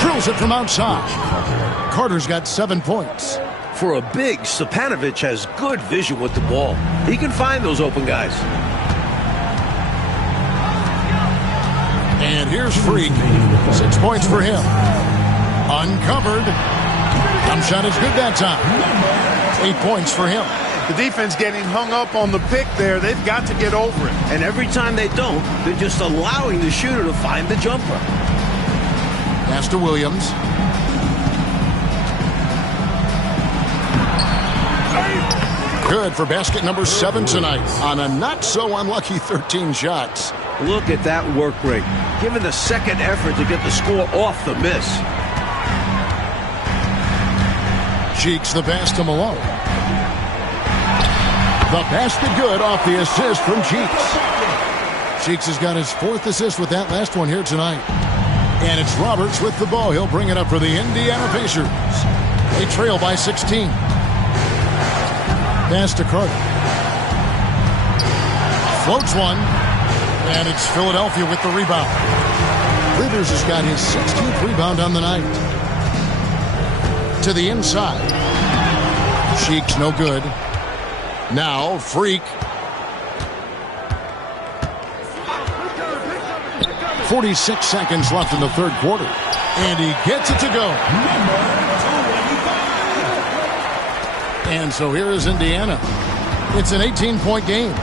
Drills it from outside. Carter's got 7 points. For a big, Stepanovic has good vision with the ball. He can find those open guys. And here's Freak. 6 points for him. Uncovered. Jump shot is good that time. 8 points for him. The defense getting hung up on the pick there. They've got to get over it. And every time they don't, they're just allowing the shooter to find the jumper. Pass to Williams. Good for basket number 7 tonight on a not-so-unlucky 13 shots. Look at that work rate. Given the second effort to get the score off the miss. Cheeks the pass to Malone. The basket good off the assist from Cheeks. Cheeks has got his 4th assist with that last one here tonight. And it's Roberts with the ball. He'll bring it up for the Indiana Pacers. They trail by 16. Pass to Carter. Floats one. And it's Philadelphia with the rebound. Rivers has got his 16th rebound on the night. To the inside. Cheeks no good. Now Freak. 46 seconds left in the third quarter. And he gets it to go. And so here is Indiana. It's an 18-point game.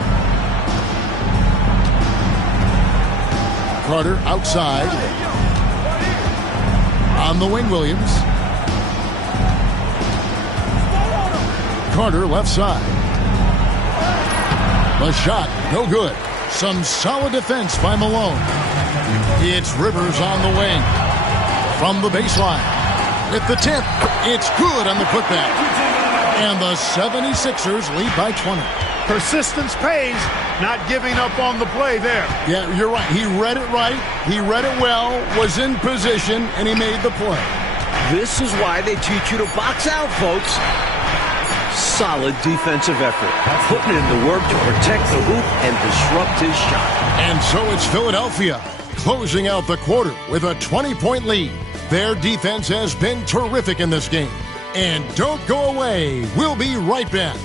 Carter outside. On the wing, Williams. Carter left side. The shot, no good. Some solid defense by Malone. It's Rivers on the wing. From the baseline. With the tip, it's good on the putback. And the 76ers lead by 20. Persistence pays, not giving up on the play there. Yeah, you're right. He read it right. He read it well, was in position, and he made the play. This is why they teach you to box out, folks. Solid defensive effort. Putting in the work to protect the hoop and disrupt his shot. And so it's Philadelphia closing out the quarter with a 20-point lead. Their defense has been terrific in this game. And don't go away. We'll be right back.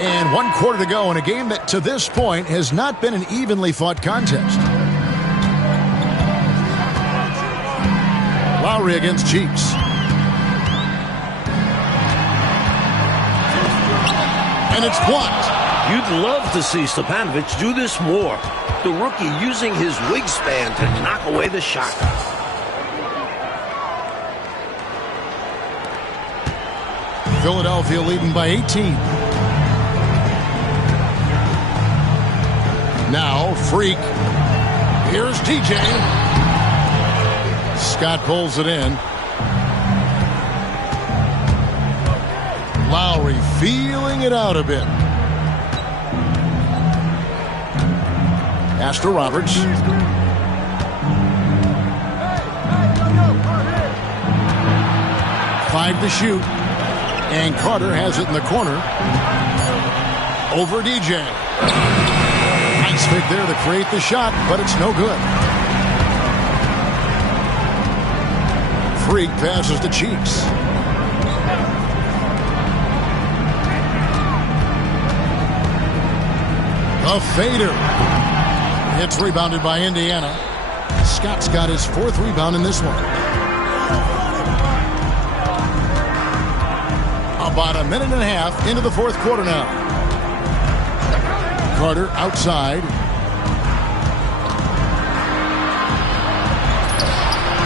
And 1 quarter to go in a game that to this point has not been an evenly fought contest. Lowry against Cheeks. And it's blocked. You'd love to see Stepanovic do this more. The rookie using his wingspan to knock away the shot. Philadelphia leading by 18. Now, Freak. Here's DJ. Scott pulls it in. Lowry feeling it out a bit. Pass to Roberts. Five to shoot. And Carter has it in the corner. Over DJ. Nice pick there to create the shot, but it's no good. Freak passes to Cheeks. A fader. It's rebounded by Indiana. Scott's got his 4th rebound in this one. About a minute and a half into the 4th quarter now. Carter outside.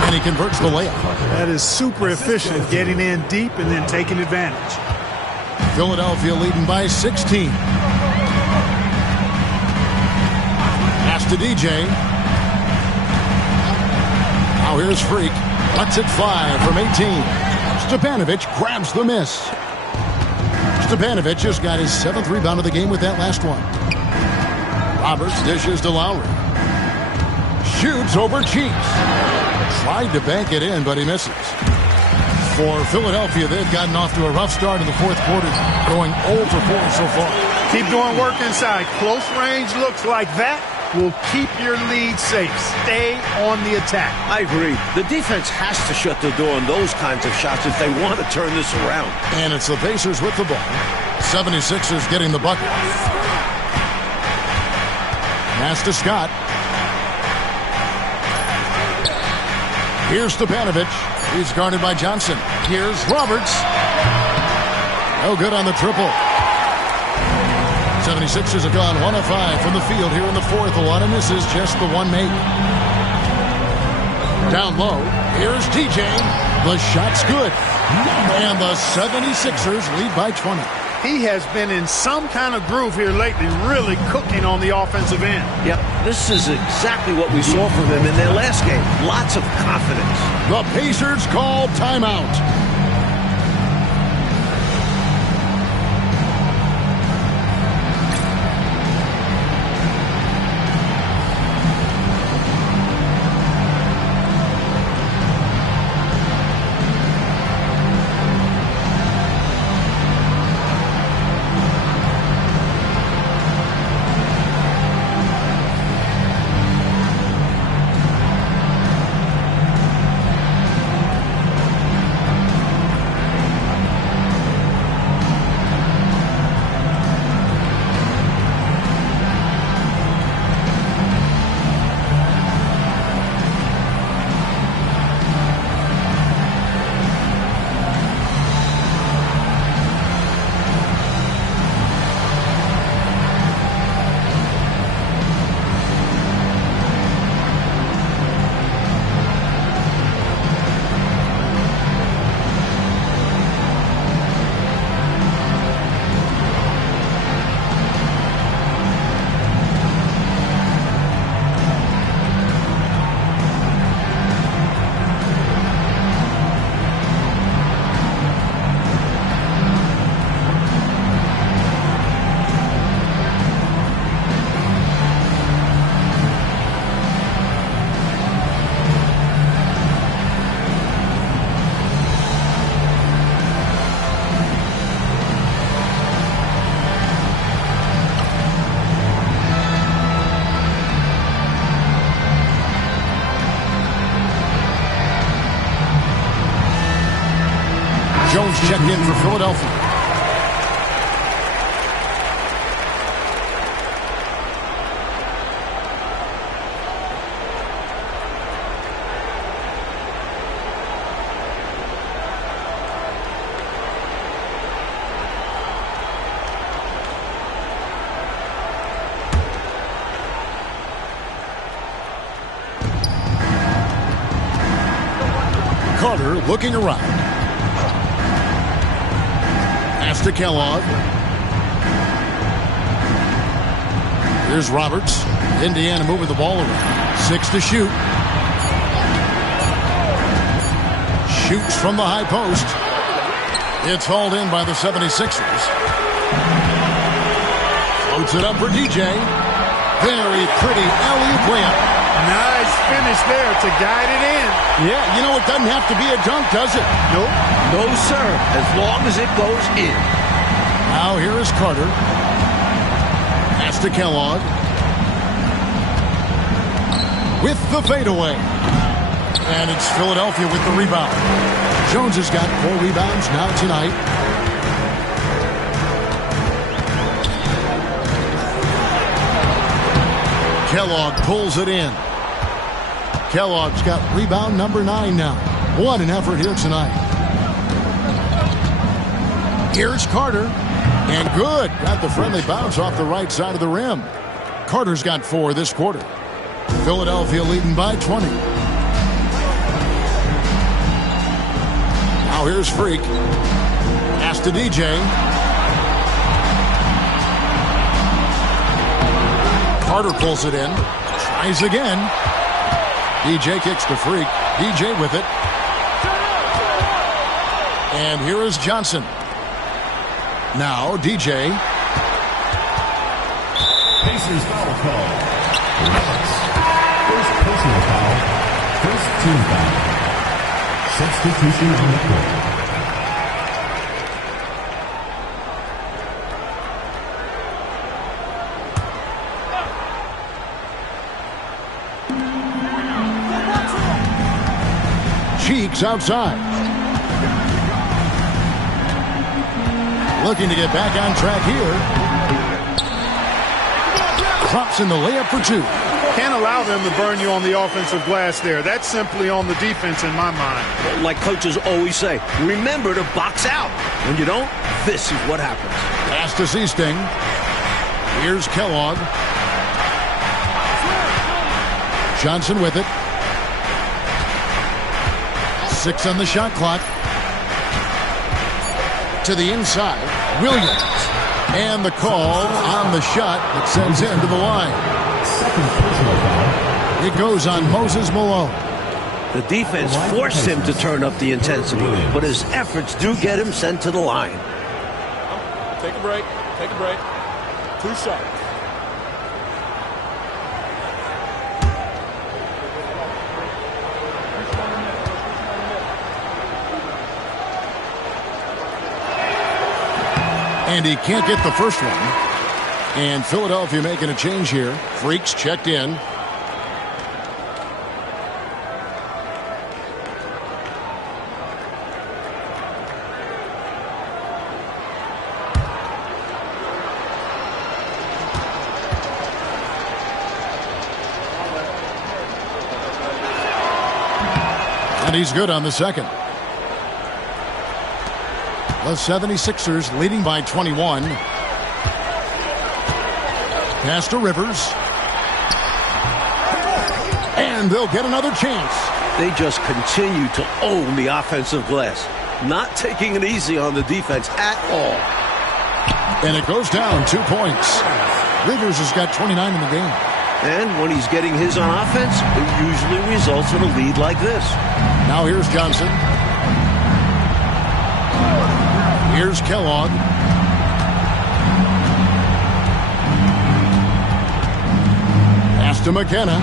And he converts the layup. That is super efficient, getting in deep and then taking advantage. Philadelphia leading by 16. Pass to DJ. Now here's Freak. Lets it fly from 18. Stepanovic grabs the miss. Stepanovic just got his 7th rebound of the game with that last one. Roberts dishes to Lowry. Shoots over Cheeks. Tried to bank it in, but he misses. For Philadelphia, they've gotten off to a rough start in the 4th quarter, going 0 for 4 so far. Keep doing work inside. Close range looks like that will keep your lead safe. Stay on the attack. I agree. The defense has to shut the door on those kinds of shots if they want to turn this around. And it's the Pacers with the ball. 76ers getting the bucket. Pass to Scott. Here's Stepanovic. He's guarded by Johnson. Here's Roberts. No good on the triple. 76ers have gone 1 of 5 from the field here in the 4th. A lot of misses, just the one made. Down low. Here's DJ. The shot's good. And the 76ers lead by 20. He has been in some kind of groove here lately, really cooking on the offensive end. Yep, this is exactly what we saw from him in their last game. Lots of confidence. The Pacers call timeout. Jones checked in for Philadelphia. Carter looking around. Pass to Kellogg. Here's Roberts. Indiana moving the ball around. 6 to shoot. Shoots from the high post. It's hauled in by the 76ers. Floats it up for DJ. Very pretty alley-oop layup. Nice finish there to guide it in. Yeah, you know, it doesn't have to be a dunk, does it? Nope. No, sir, as long as it goes in. Now here is Carter. Pass to Kellogg. With the fadeaway. And it's Philadelphia with the rebound. Jones has got 4 rebounds now tonight. Kellogg pulls it in. Kellogg's got rebound number 9 now. What an effort here tonight. Here's Carter. And good. Got the friendly bounce off the right side of the rim. Carter's got 4 this quarter. Philadelphia leading by 20. Now here's Freak. Pass to DJ. Carter pulls it in. Tries again. DJ kicks to Freak. DJ with it. And here is Johnson. Now DJ. Pacers foul call. First personal foul. First team foul. Substitution on the court. Cheeks outside. Looking to get back on track here. Drops in the layup for 2. Can't allow them to burn you on the offensive glass there. That's simply on the defense in my mind. Like coaches always say, remember to box out. When you don't, this is what happens. Pass to Seasting. Here's Kellogg. Johnson with it. 6 on the shot clock. To the inside. Williams. And the call on the shot that sends him to the line. Second personal foul. It goes on Moses Malone. The defense forced him to turn up the intensity, but his efforts do get him sent to the line. Take a break. Take a break. 2 shots. And he can't get the first one. And Philadelphia making a change here. Freaks checked in. And he's good on the second. The 76ers leading by 21. Pass to Rivers. And they'll get another chance. They just continue to own the offensive glass, not taking it easy on the defense at all. And it goes down 2 points. Rivers has got 29 in the game. And when he's getting his on offense, it usually results in a lead like this. Now here's Johnson. Here's Kellogg. Pass to McKenna.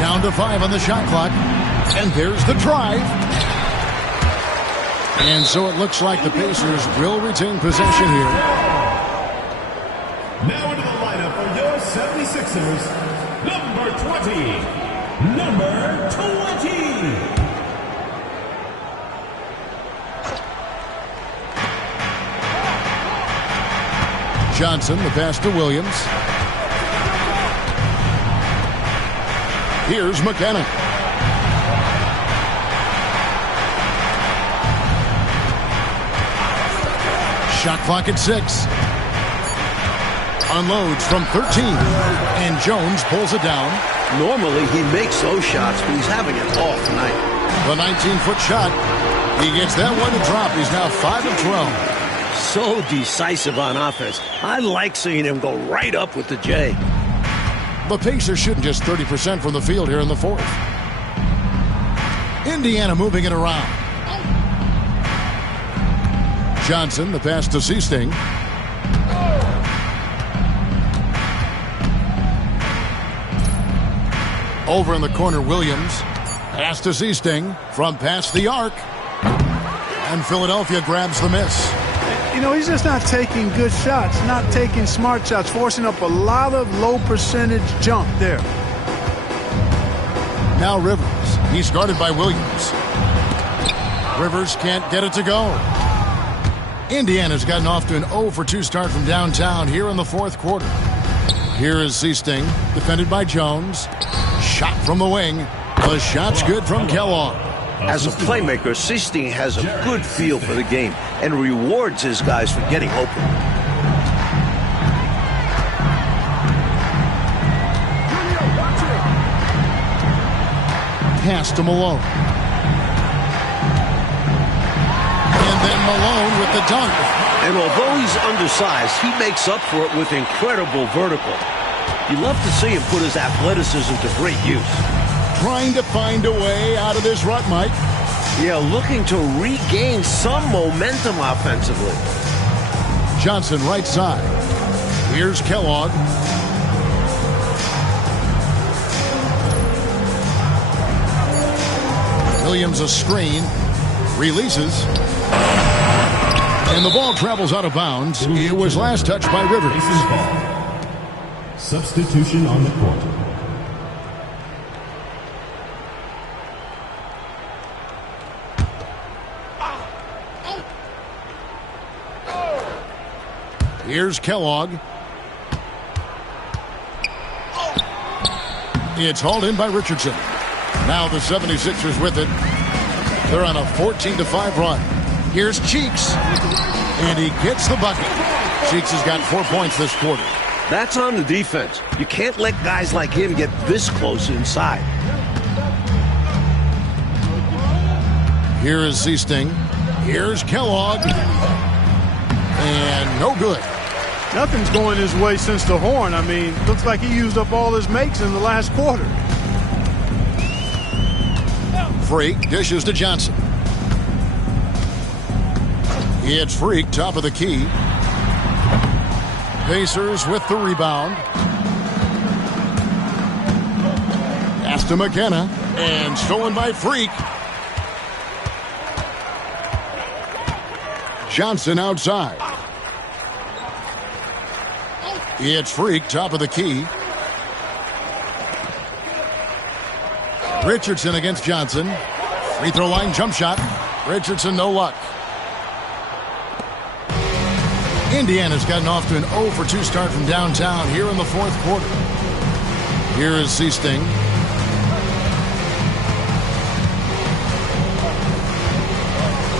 Down to 5 on the shot clock. And there's the drive. And so it looks like the Pacers will retain possession here. Now into the lineup for your 76ers, number 20. Number 20. Johnson, the pass to Williams. Here's McKenna. Shot clock at 6. Unloads from 13. And Jones pulls it down. Normally he makes those shots, but he's having an off night. The 19-foot shot. He gets that one to drop. He's now 5 of 12. So decisive on offense. I like seeing him go right up with the J. The Pacers shooting just 30% from the field here in the fourth. Indiana moving it around. Johnson, the pass to Seasting. Over in the corner, Williams. Pass to Seasting from past the arc. And Philadelphia grabs the miss. You know, he's just not taking good shots, not taking smart shots, forcing up a lot of low percentage jump there. Now Rivers. He's guarded by Williams. Rivers can't get it to go. Indiana's gotten off to an 0-for-2 start from downtown here in the fourth quarter. Here is Seasting, defended by Jones. Shot from the wing. The shot's good from Kellogg. As a playmaker, Seasting has a good feel for the game and rewards his guys for getting open. Pass to Malone. And then Malone with the dunk. And although he's undersized, he makes up for it with incredible vertical. You love to see him put his athleticism to great use. Trying to find a way out of this rut, Mike. Yeah, looking to regain some momentum offensively. Johnson right side. Here's Kellogg. Williams a screen. Releases. And the ball travels out of bounds. It was last touched by Rivers. Substitution on the court. Here's Kellogg. It's hauled in by Richardson. Now the 76ers with it. They're on a 14-5 run. Here's Cheeks. And he gets the bucket. Cheeks has got 4 points this quarter. That's on the defense. You can't let guys like him get this close inside. Here is Seasting. Here's Kellogg. And no good. Nothing's going his way since the horn. I mean, looks like he used up all his makes in the last quarter. Freak dishes to Johnson. It's Freak, top of the key. Pacers with the rebound. Pass to McKenna. And stolen by Freak. Johnson outside. It's Freak, top of the key. Richardson against Johnson. Free throw line jump shot. Richardson, no luck. Indiana's gotten off to an 0-for-2 start from downtown here in the fourth quarter. Here is Seasting.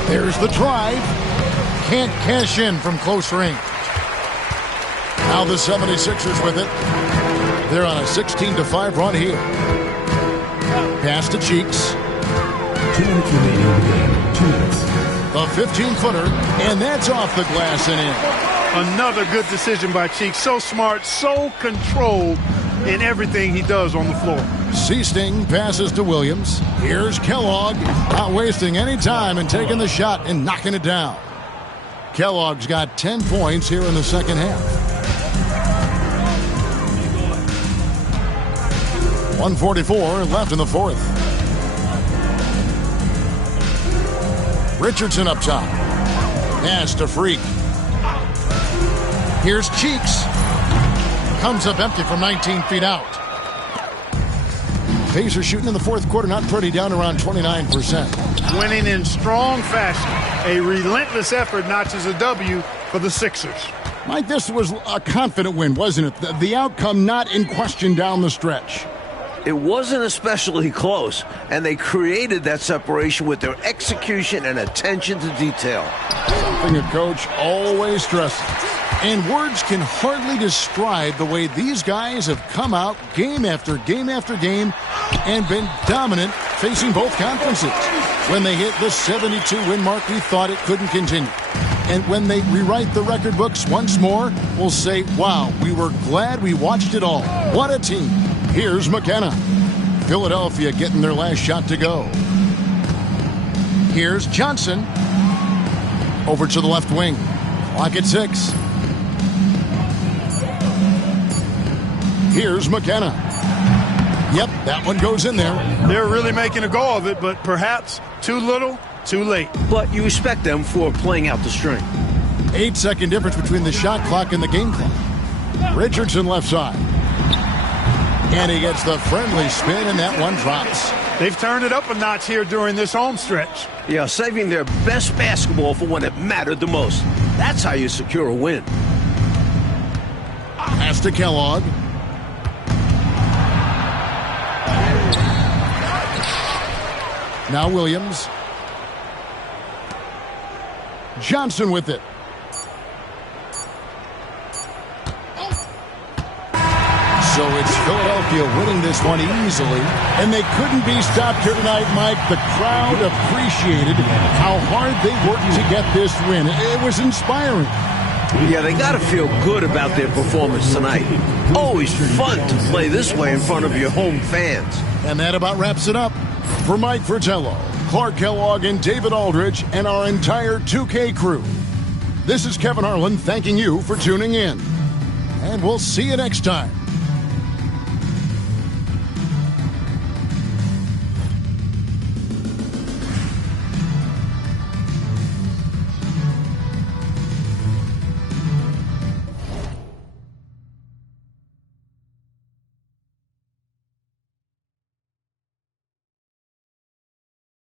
There's the drive. Can't cash in from close range. Now the 76ers with it. They're on a 16-5 run here. Pass to Cheeks. 2 minutes remaining in the game. 2 minutes. A 15-footer, and that's off the glass and in. Another good decision by Cheeks. So smart, so controlled in everything he does on the floor. Seasting passes to Williams. Here's Kellogg, not wasting any time and taking the shot and knocking it down. Kellogg's got 10 points here in the second half. 1:44 left in the fourth. Richardson up top. Pass to Freak. Here's Cheeks. Comes up empty from 19 feet out. Pacers shooting in the fourth quarter, not pretty, down around 29%. Winning in strong fashion. A relentless effort notches a W for the Sixers. Mike, this was a confident win, wasn't it? The outcome not in question down the stretch. It wasn't especially close, and they created that separation with their execution and attention to detail. Something a coach always stresses. And words can hardly describe the way these guys have come out game after game after game and been dominant facing both conferences. When they hit the 72-win mark, we thought it couldn't continue. And when they rewrite the record books once more, we'll say, wow, we were glad we watched it all. What a team. Here's McKenna. Philadelphia getting their last shot to go. Here's Johnson. Over to the left wing. Clock at 6. Here's McKenna. Yep, that one goes in there. They're really making a go of it, but perhaps too little, too late. But you respect them for playing out the string. 8-second difference between the shot clock and the game clock. Richardson left side. And he gets the friendly spin, and that one drops. They've turned it up a notch here during this home stretch. Yeah, saving their best basketball for when it mattered the most. That's how you secure a win. Pass to Kellogg. Now Williams. Johnson with it. So it's Philadelphia winning this one easily, and they couldn't be stopped here tonight, Mike. The crowd appreciated how hard they worked to get this win. It was inspiring. Yeah, they got to feel good about their performance tonight. Always fun to play this way in front of your home fans. And that about wraps it up. For Mike Fratello, Clark Kellogg, and David Aldridge, and our entire 2K crew, this is Kevin Harlan thanking you for tuning in. And we'll see you next time.